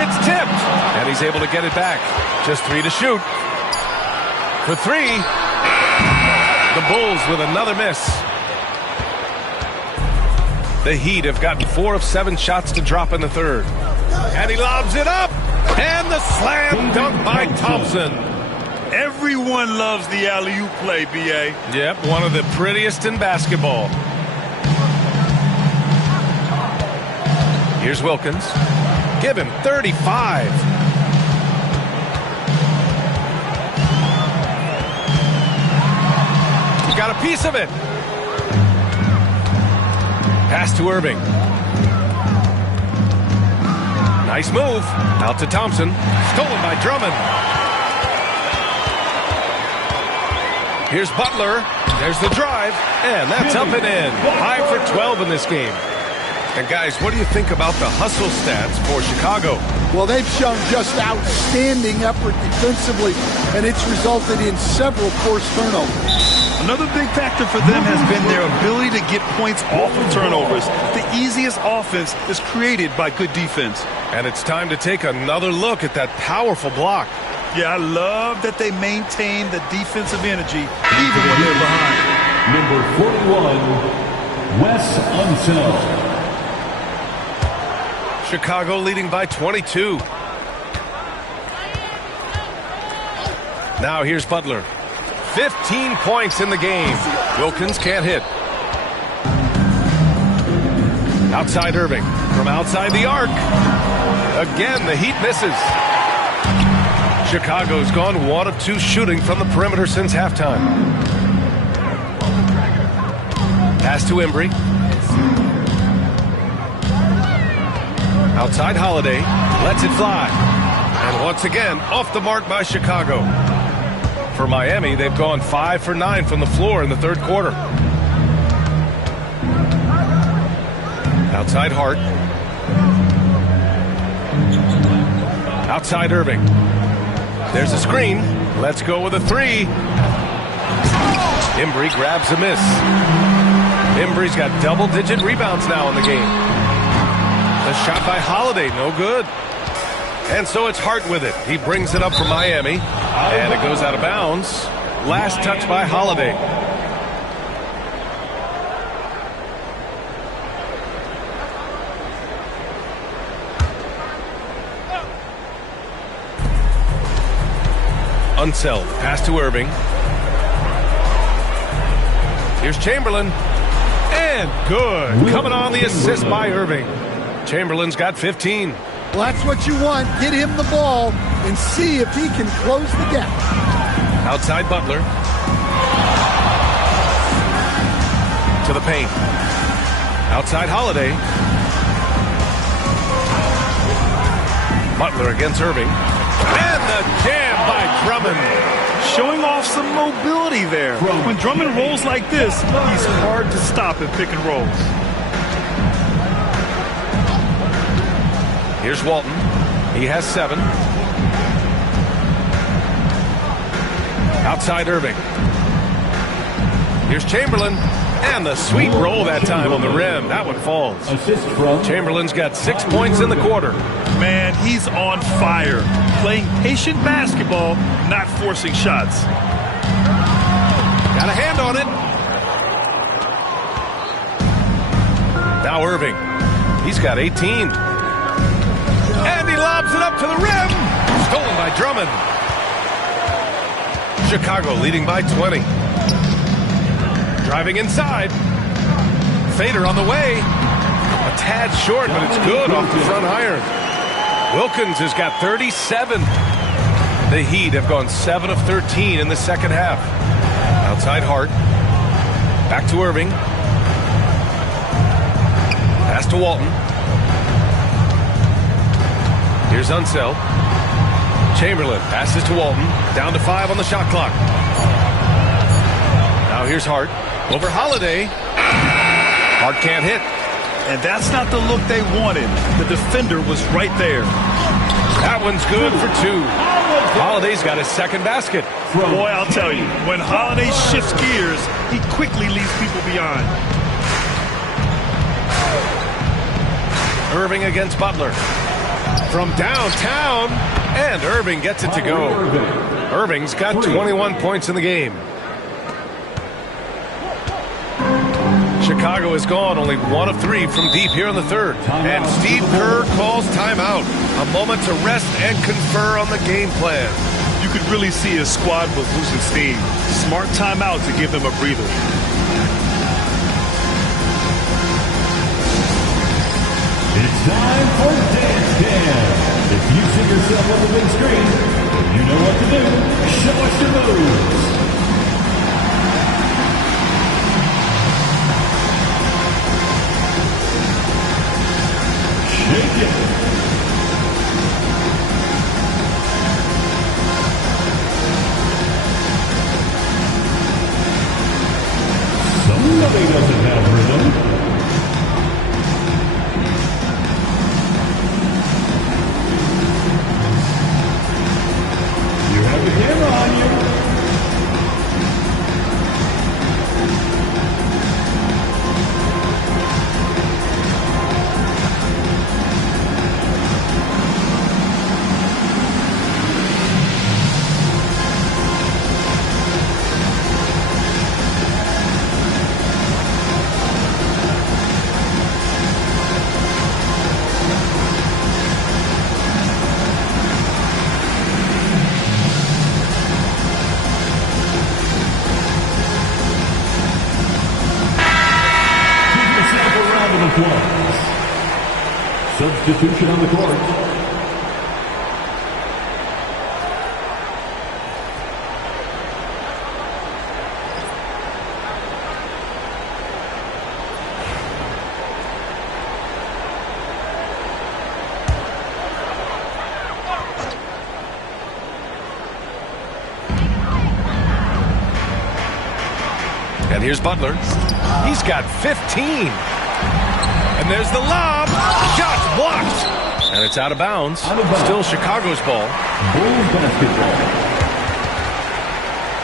It's tipped. And he's able to get it back. Just 3 to shoot. For 3. The Bulls with another miss. The Heat have gotten 4 of 7 shots to drop in the third. And he lobs it up. And the slam dunk by Thompson. Everyone loves the alley-oop play, B.A. Yep, one of the prettiest in basketball. Here's Wilkins. Give him 35. He got a piece of it. Pass to Irving. Nice move. Out to Thompson. Stolen by Drummond. Here's Butler. There's the drive. And that's up and in. 5 for 12 in this game. And guys, what do you think about the hustle stats for Chicago? Well, they've shown just outstanding effort defensively, and it's resulted in several forced turnovers. Another big factor for them has been their ability to get points off of turnovers. The easiest offense is created by good defense. And it's time to take another look at that powerful block. Yeah, I love that they maintain the defensive energy even when they're behind. Number 41, Wes Unseld. Chicago leading by 22. Now here's Butler. 15 points in the game. Wilkins can't hit. Outside Irving. From outside the arc. Again, the Heat misses. Chicago's gone 1 of 2 shooting from the perimeter since halftime. Pass to Embry. Outside Holiday, lets it fly. And once again, off the mark by Chicago. For Miami, they've gone 5 for 9 from the floor in the third quarter. Outside Hart. Outside Irving. There's a screen. Let's go with a 3. Embry grabs a miss. Embry's got double-digit rebounds now in the game. The shot by Holiday, no good. And so it's Hart with it. He brings it up for Miami. And it goes out of bounds. Last touch by Holiday. Unseld. Pass to Irving. Here's Chamberlain. And good. Coming on the assist by Irving. Chamberlain's got 15. Well, that's what you want. Get him the ball and see if he can close the gap. Outside Butler. To the paint. Outside Holiday. Butler against Irving. And the jam by Drummond. Showing off some mobility there. When Drummond rolls like this, he's hard to stop in pick and rolls. Here's Walton. He has 7. Outside Irving. Here's Chamberlain. And the sweet roll that time on the rim. That one falls. Assist from Chamberlain's got 6 points in the quarter. Man, he's on fire. Playing patient basketball, not forcing shots. Got a hand on it. Now Irving. He's got 18. And he lobs it up to the rim. Stolen by Drummond. Chicago leading by 20. Driving inside. Fader on the way. A tad short, but it's good off the front iron. Wilkins has got 37. The Heat have gone 7 of 13 in the second half. Outside Hart. Back to Irving. Pass to Walton. Here's Unseld. Chamberlain passes to Walton. Down to 5 on the shot clock. Now here's Hart. Over Holiday. Hart can't hit. And that's not the look they wanted. The defender was right there. That one's good for 2. Holiday's got his second basket. Boy, I'll tell you, when Holiday shifts gears, he quickly leaves people behind. Irving against Butler. From downtown, and Irving gets it to go. Irving's got 21 points in the game. Chicago is gone, only 1 of 3 from deep here in the third. And Steve Kerr calls timeout. A moment to rest and confer on the game plan. You could really see his squad was losing steam. Smart timeout to give them a breather. It's time for Dance Cam. If you see yourself on the big screen, you know what to do. Show us your moves. Shake it. Somebody doesn't have rhythm. You have the camera on you. Substitution on the court. And here's Butler. He's got 15. And there's the lob. Shot's blocked. And it's out of bounds. Still Chicago's ball. Bulls basketball.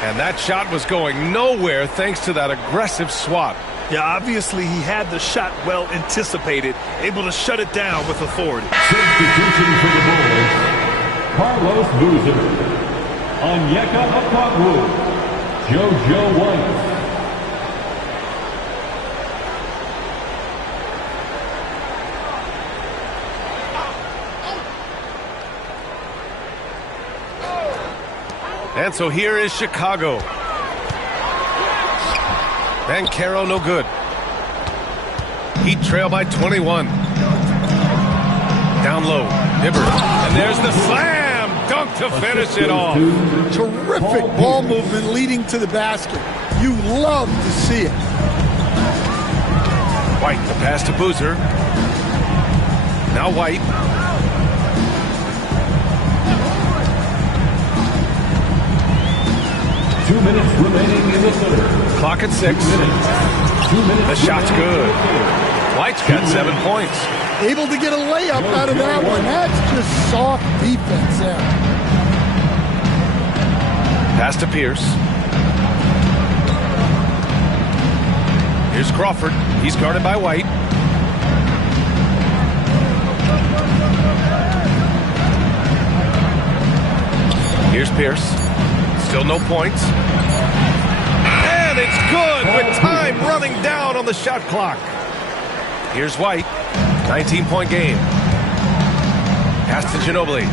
And that shot was going nowhere thanks to that aggressive swat. Yeah, obviously he had the shot well anticipated, able to shut it down with authority. Substitution for the Bulls. Carlos Boozer. Onyeka Okongwu. JoJo White. And so here is Chicago. Banchero no good. Heat trail by 21. Down low. Hibbert. And there's the slam dunk to finish it off. Terrific ball movement leading to the basket. You love to see it. White, the pass to Boozer. Now White. Two minutes remaining in the third. Clock at 6. 2 minutes. 2 minutes. The shot's good. White's got 7 points. Able to get a layup out of that one. That's just soft defense there. Pass to Pierce. Here's Crawford. He's guarded by White. Here's Pierce. Still no points. And it's good with time running down on the shot clock. Here's White. 19-point game. Pass to Ginobili.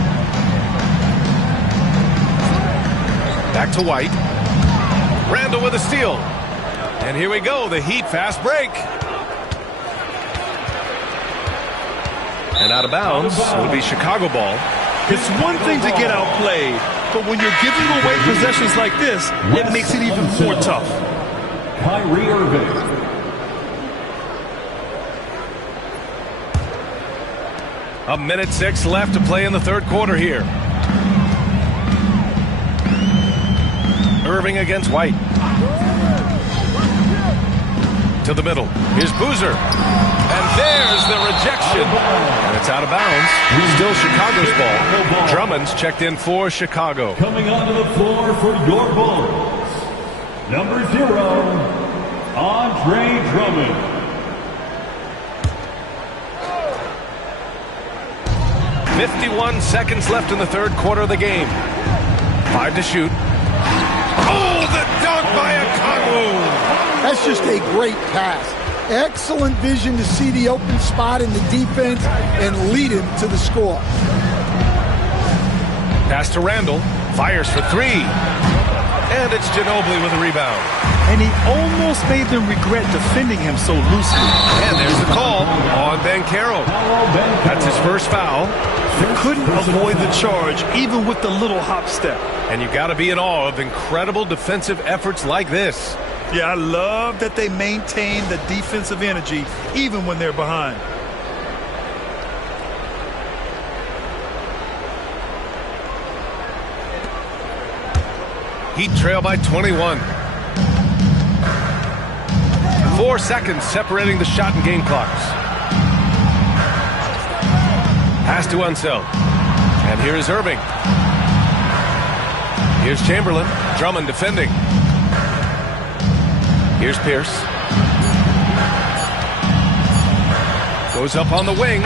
Back to White. Randall with a steal. And here we go, the Heat fast break. And out of bounds, it'll be Chicago ball. It's one thing to get outplayed, but when you're giving away possessions like this, it makes it even more tough. Kyrie Irving. A minute 6 left to play in the third quarter here. Irving against White. To the middle. Here's Boozer. And there's the rejection. And it's out of bounds. Still Chicago's ball. Drummond's checked in for Chicago. Coming onto the floor for your Bulls, number 0, Andre Drummond. 51 seconds left in the third quarter of the game. 5 to shoot. Oh, the dunk by Okongwu. That's just a great pass. Excellent vision to see the open spot in the defense and lead him to the score. Pass to Randall. Fires for 3. And it's Ginobili with a rebound. And he almost made them regret defending him so loosely. And there's the call on Banchero. That's his first foul. Couldn't avoid the charge, even with the little hop step. And you got to be in awe of incredible defensive efforts like this. Yeah, I love that they maintain the defensive energy, even when they're behind. Heat trail by 21. 4 seconds separating the shot and game clocks. Pass to Unseld. And here is Irving. Here's Chamberlain. Drummond defending. Here's Pierce. Goes up on the wing.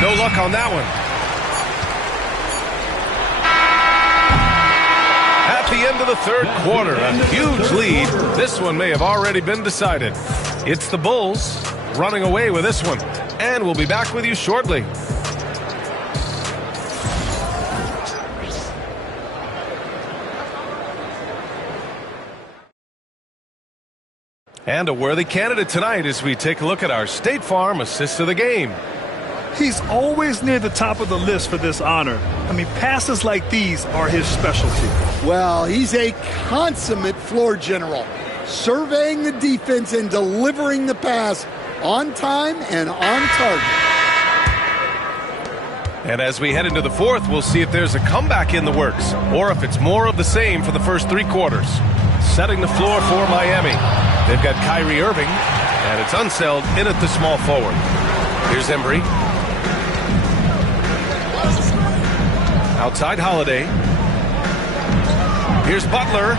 No luck on that one. At the end of the third quarter, a huge lead. This one may have already been decided. It's the Bulls running away with this one. And we'll be back with you shortly. And a worthy candidate tonight as we take a look at our State Farm Assist of the Game. He's always near the top of the list for this honor. I mean, passes like these are his specialty. Well, he's a consummate floor general, surveying the defense and delivering the pass on time and on target. And as we head into the fourth, we'll see if there's a comeback in the works or if it's more of the same for the first 3 quarters. Setting the floor for Miami. They've got Kyrie Irving, and it's Unseld in at the small forward. Here's Embry. Outside Holiday. Here's Butler.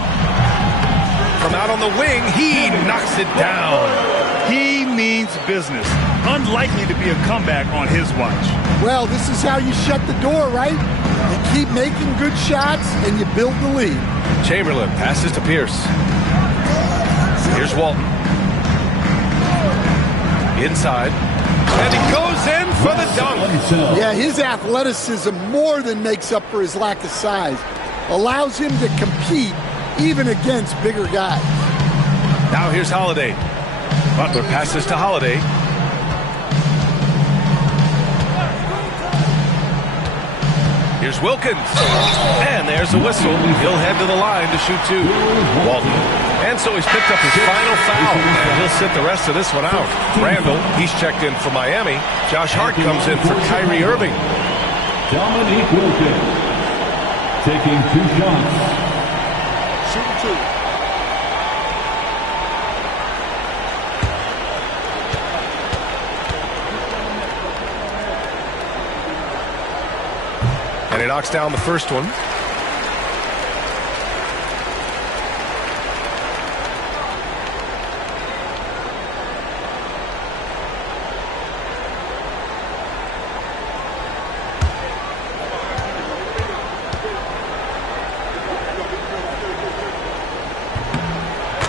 From out on the wing, he knocks it down. He means business. Unlikely to be a comeback on his watch. Well, this is how you shut the door, right? You keep making good shots, and you build the lead. Chamberlain passes to Pierce. Here's Walton. Inside. And he goes in for the dunk. Yeah, his athleticism more than makes up for his lack of size. Allows him to compete even against bigger guys. Now here's Holiday. Butler passes to Holiday. Here's Wilkins. And there's a whistle. He'll head to the line to shoot 2. Walton. And so he's picked up his final foul. And he'll sit the rest of this one out. Randall, he's checked in for Miami. Josh Hart comes in for Kyrie Irving. Dominique Wilkins taking 2 shots. Shoot 2. And he knocks down the first one.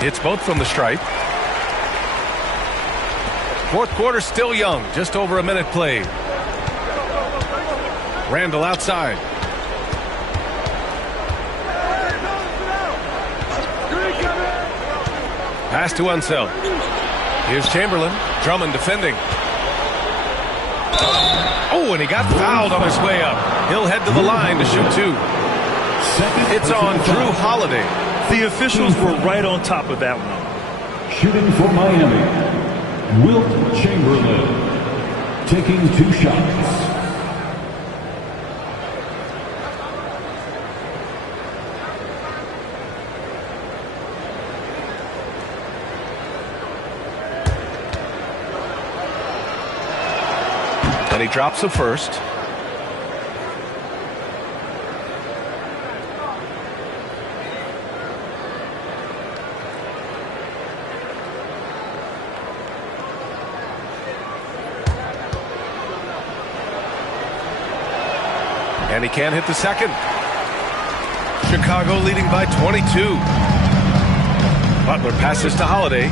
It's both from the stripe. Fourth quarter still young, just over a minute played. Randall outside. Pass Pass to Unseld. Here's Chamberlain. Drummond defending. Oh, and he got fouled on his way up. He'll head to the line to shoot 2. It's on Drew Holiday. The officials were right on top of that one. Shooting for Miami, Wilt Chamberlain, taking 2 shots. And he drops the first. And he can't hit the second. Chicago leading by 22. Butler passes to Holiday.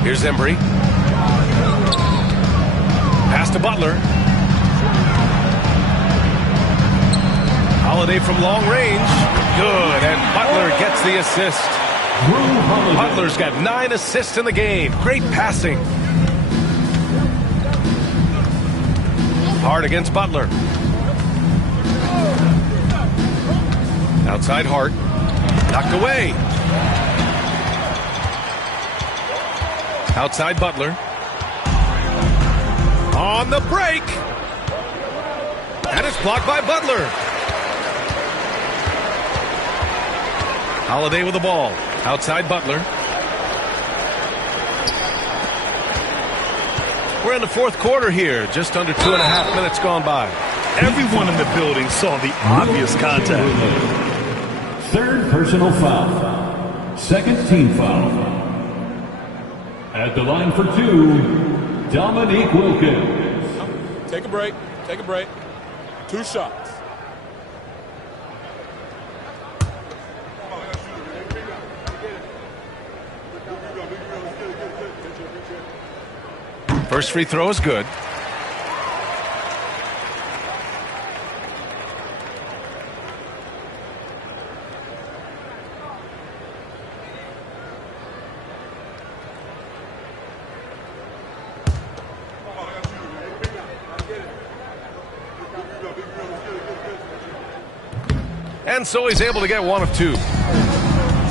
Here's Embry. Pass to Butler. Holiday from long range. Good, and Butler gets the assist. Butler's got 9 assists in the game. Great passing. Hart against Butler. Outside Hart. Knocked away. Outside Butler. On the break. And it's blocked by Butler. Holiday with the ball. Outside Butler. We're in the fourth quarter here. Just under 2.5 minutes gone by. Everyone in the building saw the obvious contact. 3rd personal foul. 2nd team foul. At the line for 2, Dominique Wilkins. Take a break. Take a break. 2 shots. First free throw is good. And so he's able to get 1 of 2.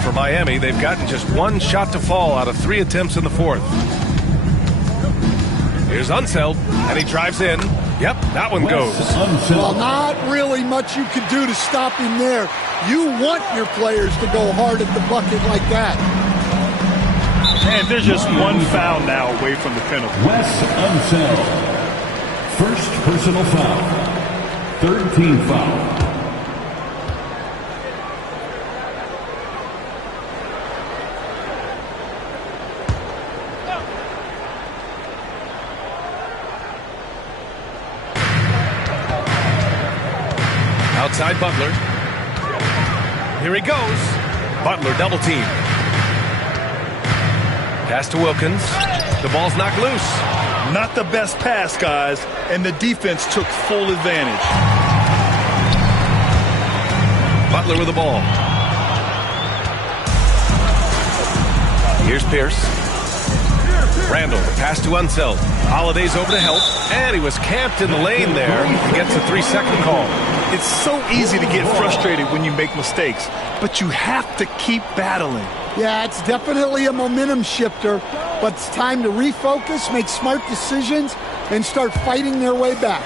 For Miami, they've gotten just 1 shot to fall out of 3 attempts in the fourth. Here's Unseld, and he drives in. Yep, that one goes. Well, not really much you could do to stop him there. You want your players to go hard at the bucket like that. And there's just 1 foul now away from the penalty. Wes Unseld. First personal foul. 3rd team foul. Outside Butler. Here he goes. Butler double team. Pass to Wilkins. The ball's knocked loose. Not the best pass, guys, and the defense took full advantage. Butler with the ball. Here's Pierce. Randall, the pass to Unseld. Holiday's over to help, and he was camped in the lane there. He gets a 3-second call. It's so easy to get frustrated when you make mistakes, but you have to keep battling. Yeah, it's definitely a momentum shifter, but it's time to refocus, make smart decisions, and start fighting their way back.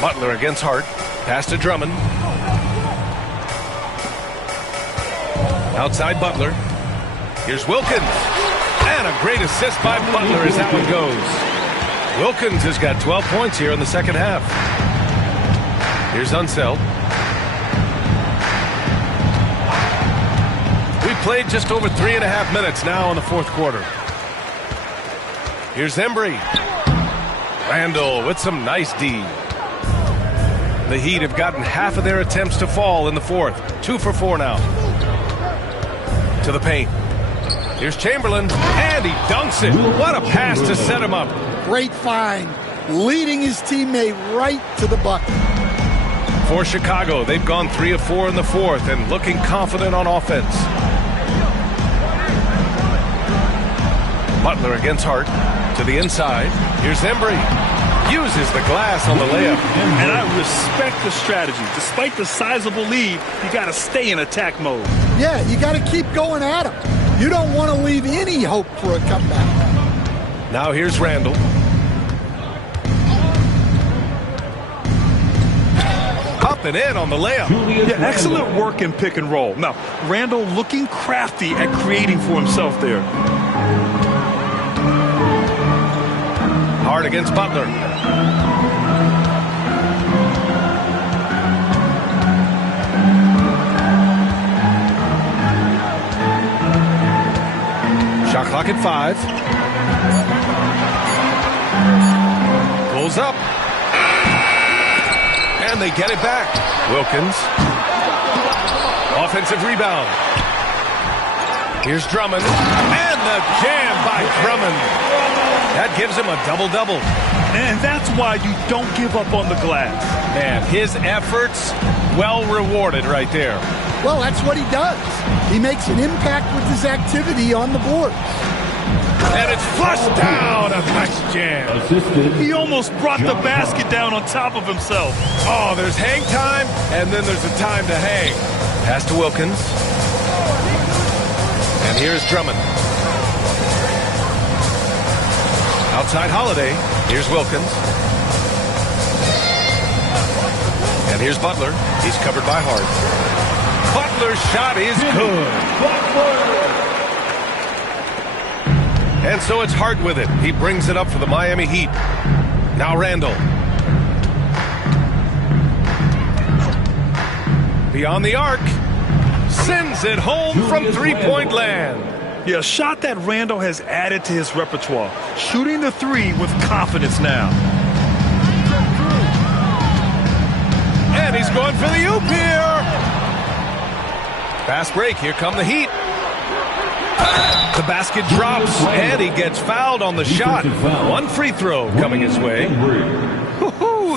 Butler against Hart. Pass to Drummond. Outside Butler. Here's Wilkins. And a great assist by Butler as that one goes. Wilkins has got 12 points here in the second half. Here's Unseld. We played just over 3.5 minutes now in the fourth quarter. Here's Embry. Randall with some nice D. The Heat have gotten half of their attempts to fall in the fourth. 2 for 4 now. To the paint. Here's Chamberlain, and he dunks it. What a pass to set him up. Great find, leading his teammate right to the bucket. For Chicago, they've gone 3 of 4 in the fourth and looking confident on offense. Butler against Hart to the inside. Here's Embry. Uses the glass on the layup. And I respect the strategy. Despite the sizable lead, you got to stay in attack mode. Yeah, you got to keep going at him. You don't want to leave any hope for a comeback. Now here's Randall. Up and in on the layup. Yeah, excellent work in pick and roll. Now, Randall looking crafty at creating for himself there. Hart against Butler. Shot clock at 5. Pulls up. And they get it back. Wilkins. Offensive rebound. Here's Drummond. And the jam by Drummond. That gives him a double-double. And that's why you don't give up on the glass. Man, his efforts well rewarded right there. Well, that's what he does. He makes an impact with his activity on the board. And it's flushed down. A nice jam. He almost brought the basket down on top of himself. Oh, there's hang time, and then there's a time to hang. Pass to Wilkins. And here's Drummond. Outside Holiday. Here's Wilkins. And here's Butler. He's covered by Hart. Butler's shot is good. And so it's Hart with it. He brings it up for the Miami Heat. Now Randall. Beyond the arc. Sends it home from three-point land. Yeah, a shot that Randall has added to his repertoire. Shooting the three with confidence now. And he's going for the oop here. Fast break. Here come the Heat. The basket drops, and he gets fouled on the shot. One free throw coming his way.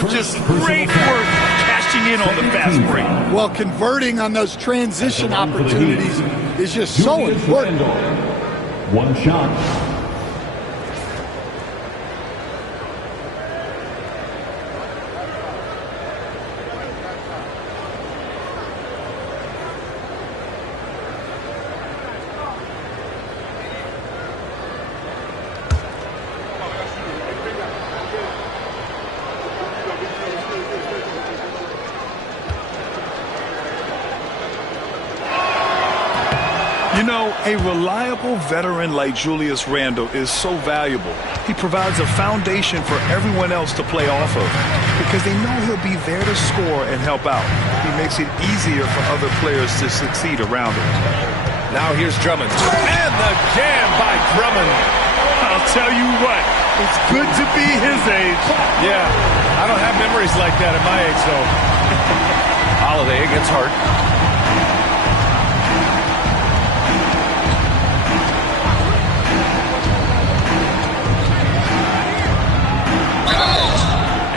Just great work cashing in on the fast break. Well, converting on those transition opportunities is just so important. One shot. You know, a reliable veteran like Julius Randle is so valuable. He provides a foundation for everyone else to play off of because they know he'll be there to score and help out. He makes it easier for other players to succeed around him. Now here's Drummond. And the jam by Drummond. I'll tell you what, it's good to be his age. Yeah, I don't have memories like that at my age, though. Holiday against Hart.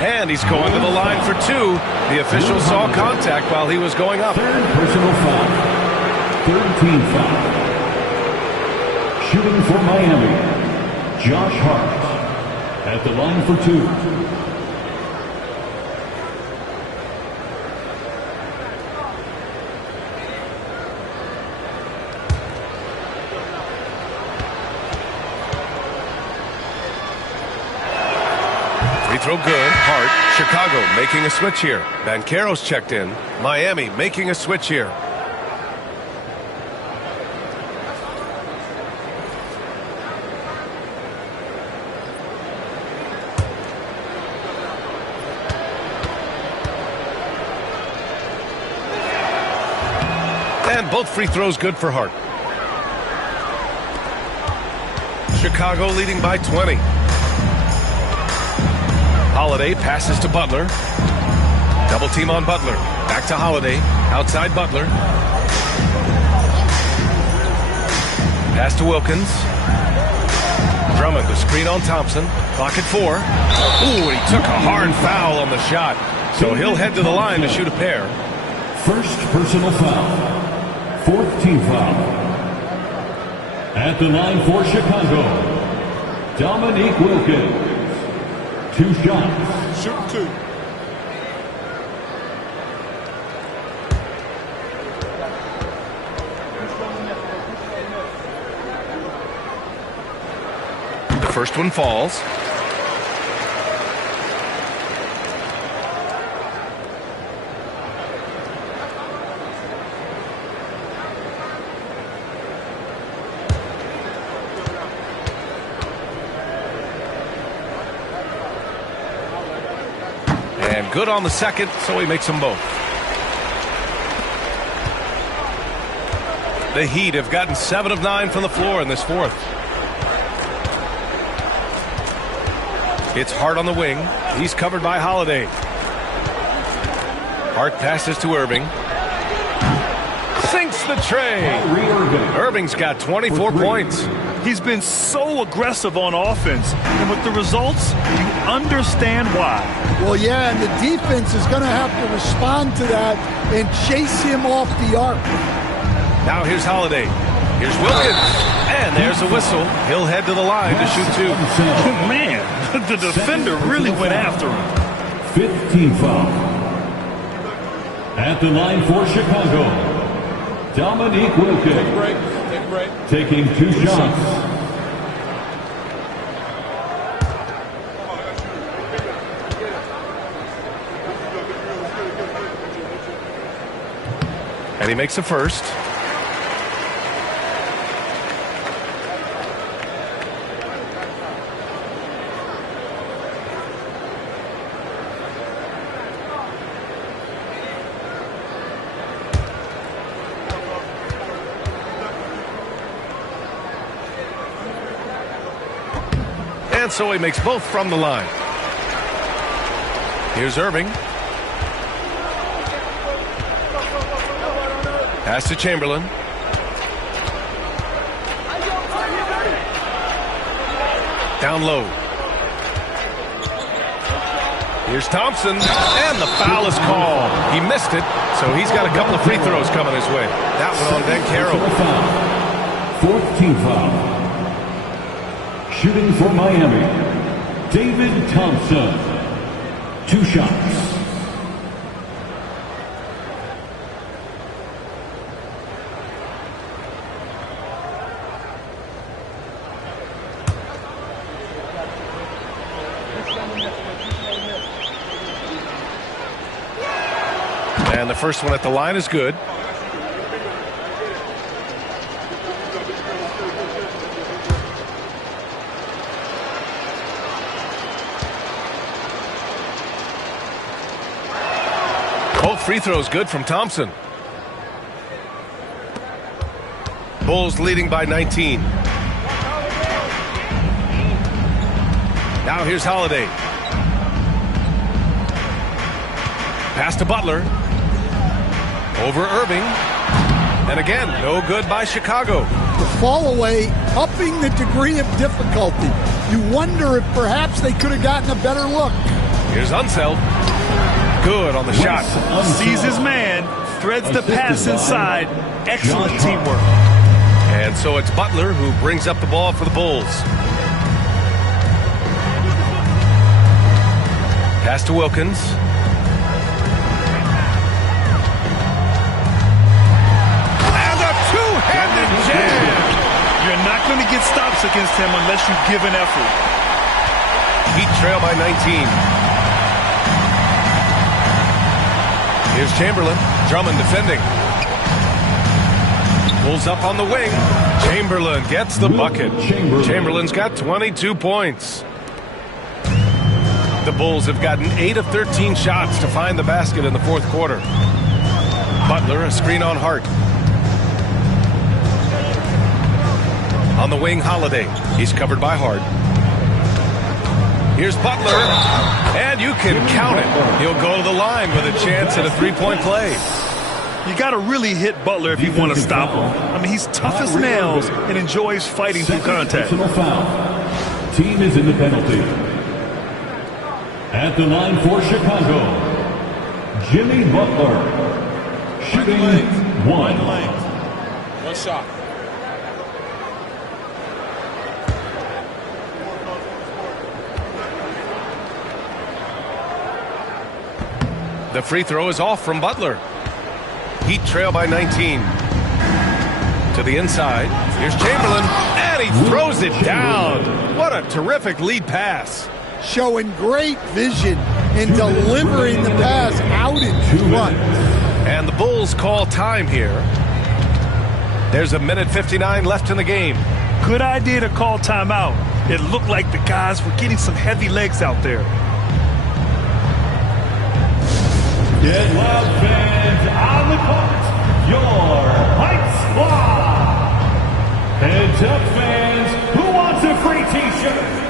And he's going to the line for 2. The official saw contact while he was going up. Third personal foul. Third team foul. Shooting for Miami, Josh Hart. At the line for 2. Throw good. Hart. Chicago making a switch here. Banchero's checked in. Miami making a switch here. And both free throws good for Hart. Chicago leading by 20. Holiday passes to Butler. Double team on Butler. Back to Holiday. Outside Butler. Pass to Wilkins. Drummond, the screen on Thompson. Clock at 4. Ooh, he took a hard foul on the shot. So he'll head to the line to shoot a pair. First personal foul. Fourth team foul. At the line for Chicago, Dominique Wilkins. 2 shots. Shoot 2. The first one falls. And good on the second, so he makes them both. The Heat have gotten 7 of 9 from the floor in this fourth. It's Hart on the wing. He's covered by Holiday. Hart passes to Irving. Sinks the tray. Irving's got 24 points. He's been so aggressive on offense, and with the results, you understand why. Well, yeah, and the defense is going to have to respond to that and chase him off the arc. Now here's Holiday. Here's Wilkins. And there's a whistle. He'll head to the line to shoot 2. Man, the defender really went after him. 5th team foul. At the line for Chicago, Dominique Wilkins. Take a break. Take a break. Taking 2 shots. And he makes the first. And so he makes both from the line. Here's Irving. Pass to Chamberlain. Down low. Here's Thompson. And the foul is called. He missed it, so he's got a couple of free throws coming his way. That one on Banchero. 4th team foul. Shooting for Miami, David Thompson. 2 shots. And the first one at the line is good. Both free throws good from Thompson. Bulls leading by 19. Now here's Holiday. Pass to Butler. Over Irving. And again, no good by Chicago. The fall away, upping the degree of difficulty. You wonder if perhaps they could have gotten a better look. Here's Unseld. Good on the shot. Sees his man, threads the pass inside. Excellent teamwork. And so it's Butler who brings up the ball for the Bulls. Pass to Wilkins. And a two-handed jam. You're not going to get stops against him unless you give an effort. Heat trail by 19. Here's Chamberlain. Drummond defending. Pulls up on the wing. Chamberlain gets the bucket. Chamberlain's got 22 points. The Bulls have gotten 8 of 13 shots to find the basket in the fourth quarter. Butler, a screen on Hart. On the wing, Holiday. He's covered by Hart. Here's Butler, and you can count it. He'll go to the line with a chance at a three-point play. You got to really hit Butler if you want to stop him. I mean, he's tough as nails and enjoys fighting through contact. Foul. Team is in the penalty. At the line for Chicago, Jimmy Butler. Shooting one. One shot. The free throw is off from Butler. Heat trail by 19. To the inside. Here's Chamberlain. And he throws it down. What a terrific lead pass. Showing great vision in delivering the pass out in front. And the Bulls call time here. There's a minute 59 left in the game. Good idea to call timeout. It looked like the guys were getting some heavy legs out there. Get loud, fans, on the court, your Height Squad. Heads up, fans, who wants a free t-shirt?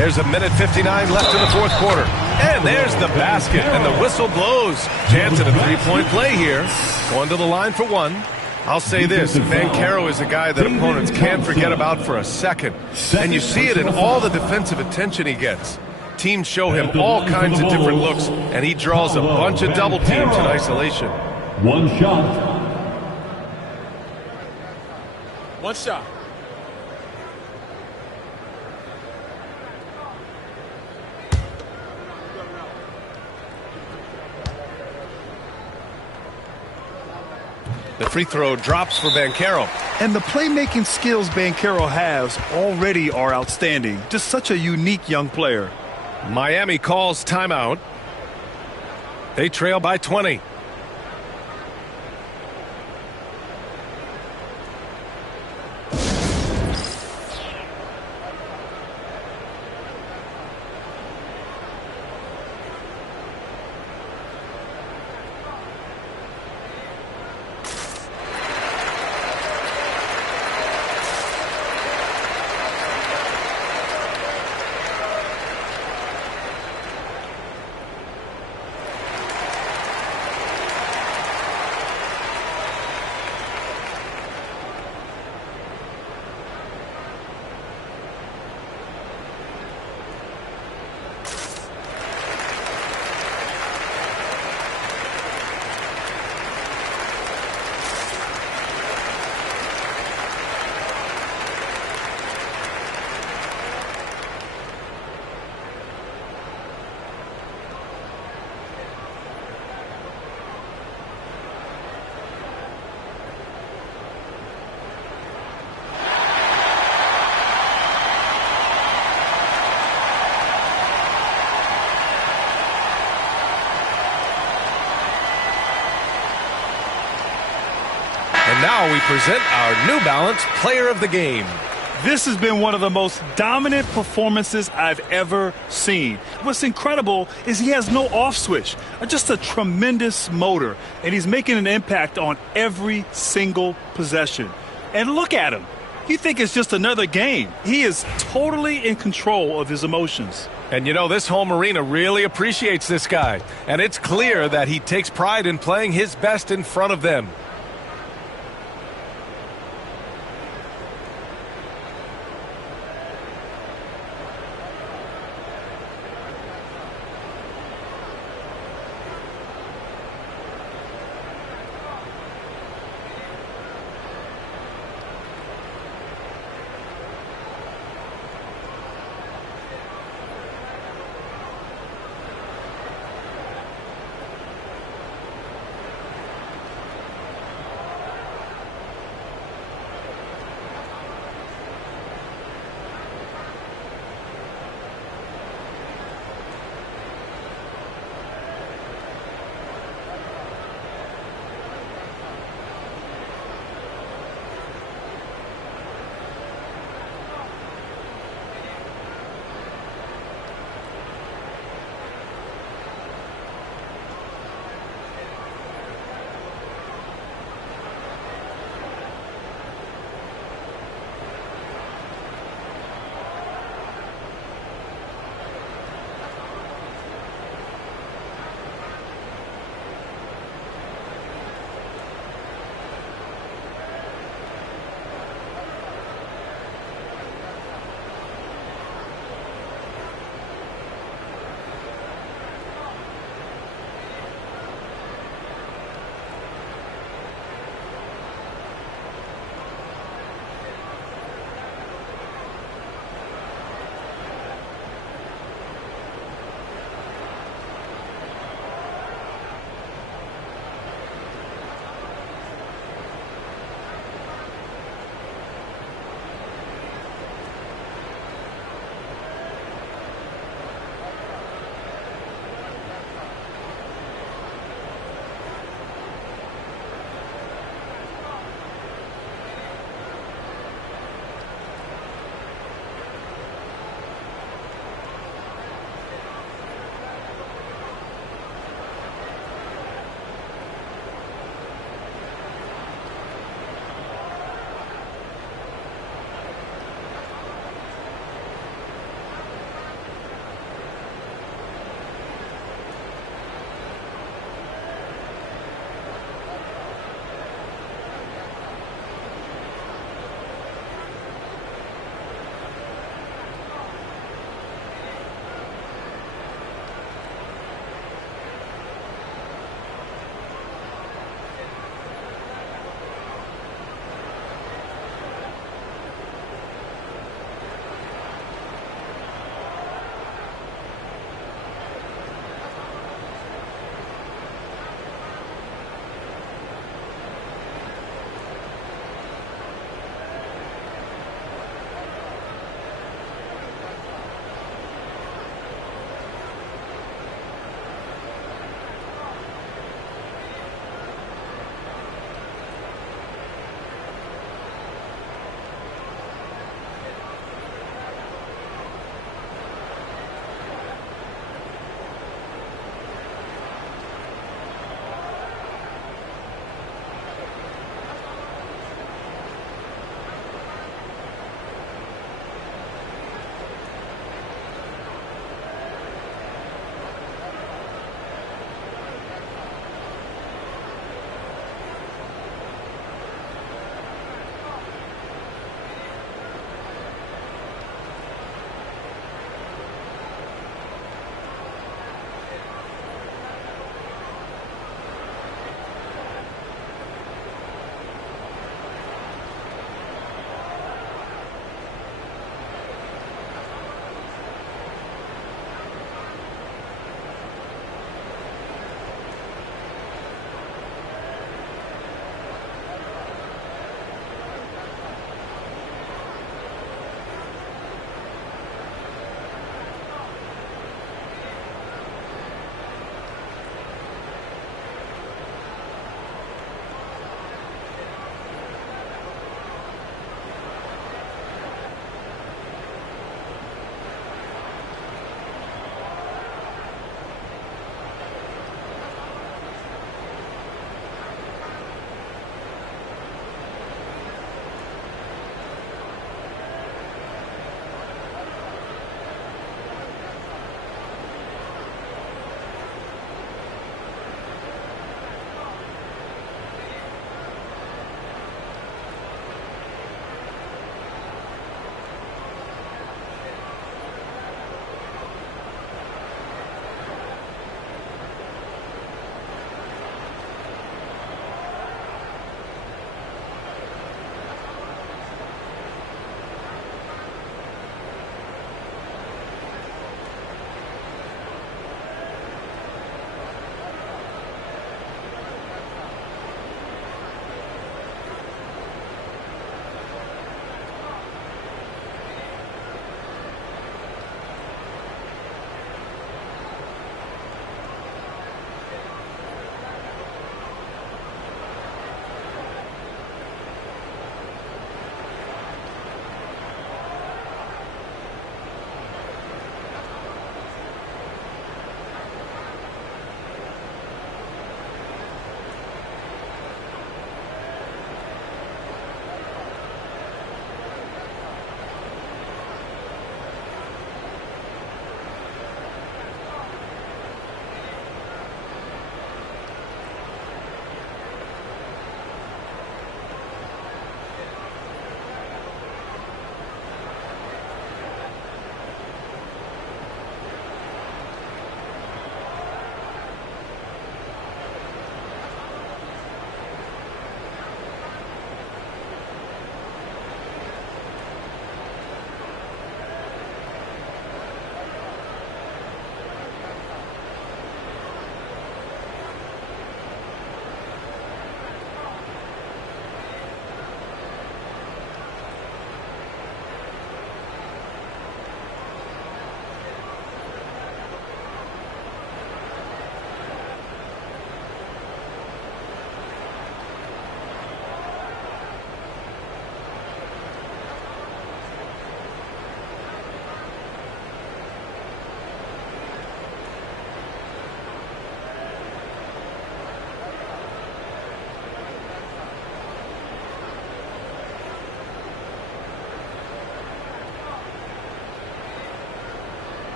There's a minute 59 left in the fourth quarter. And there's the basket, and the whistle blows. Chance at a three-point play here. Going to the line for one. I'll say this, Banchero is a guy that opponents can't forget about for a second. And you see it in all the defensive attention he gets. Teams show him all kinds of different looks, and he draws a bunch of double teams in isolation. One shot. One shot. The free throw drops for Banchero. And the playmaking skills Banchero has already are outstanding. Just such a unique young player. Miami calls timeout. They trail by 20. And now we present our New Balance Player of the Game. This has been one of the most dominant performances I've ever seen. What's incredible is he has no off switch, just a tremendous motor, and he's making an impact on every single possession. And look at him. You think it's just another game. He is totally in control of his emotions. And you know, this home arena really appreciates this guy. And it's clear that he takes pride in playing his best in front of them.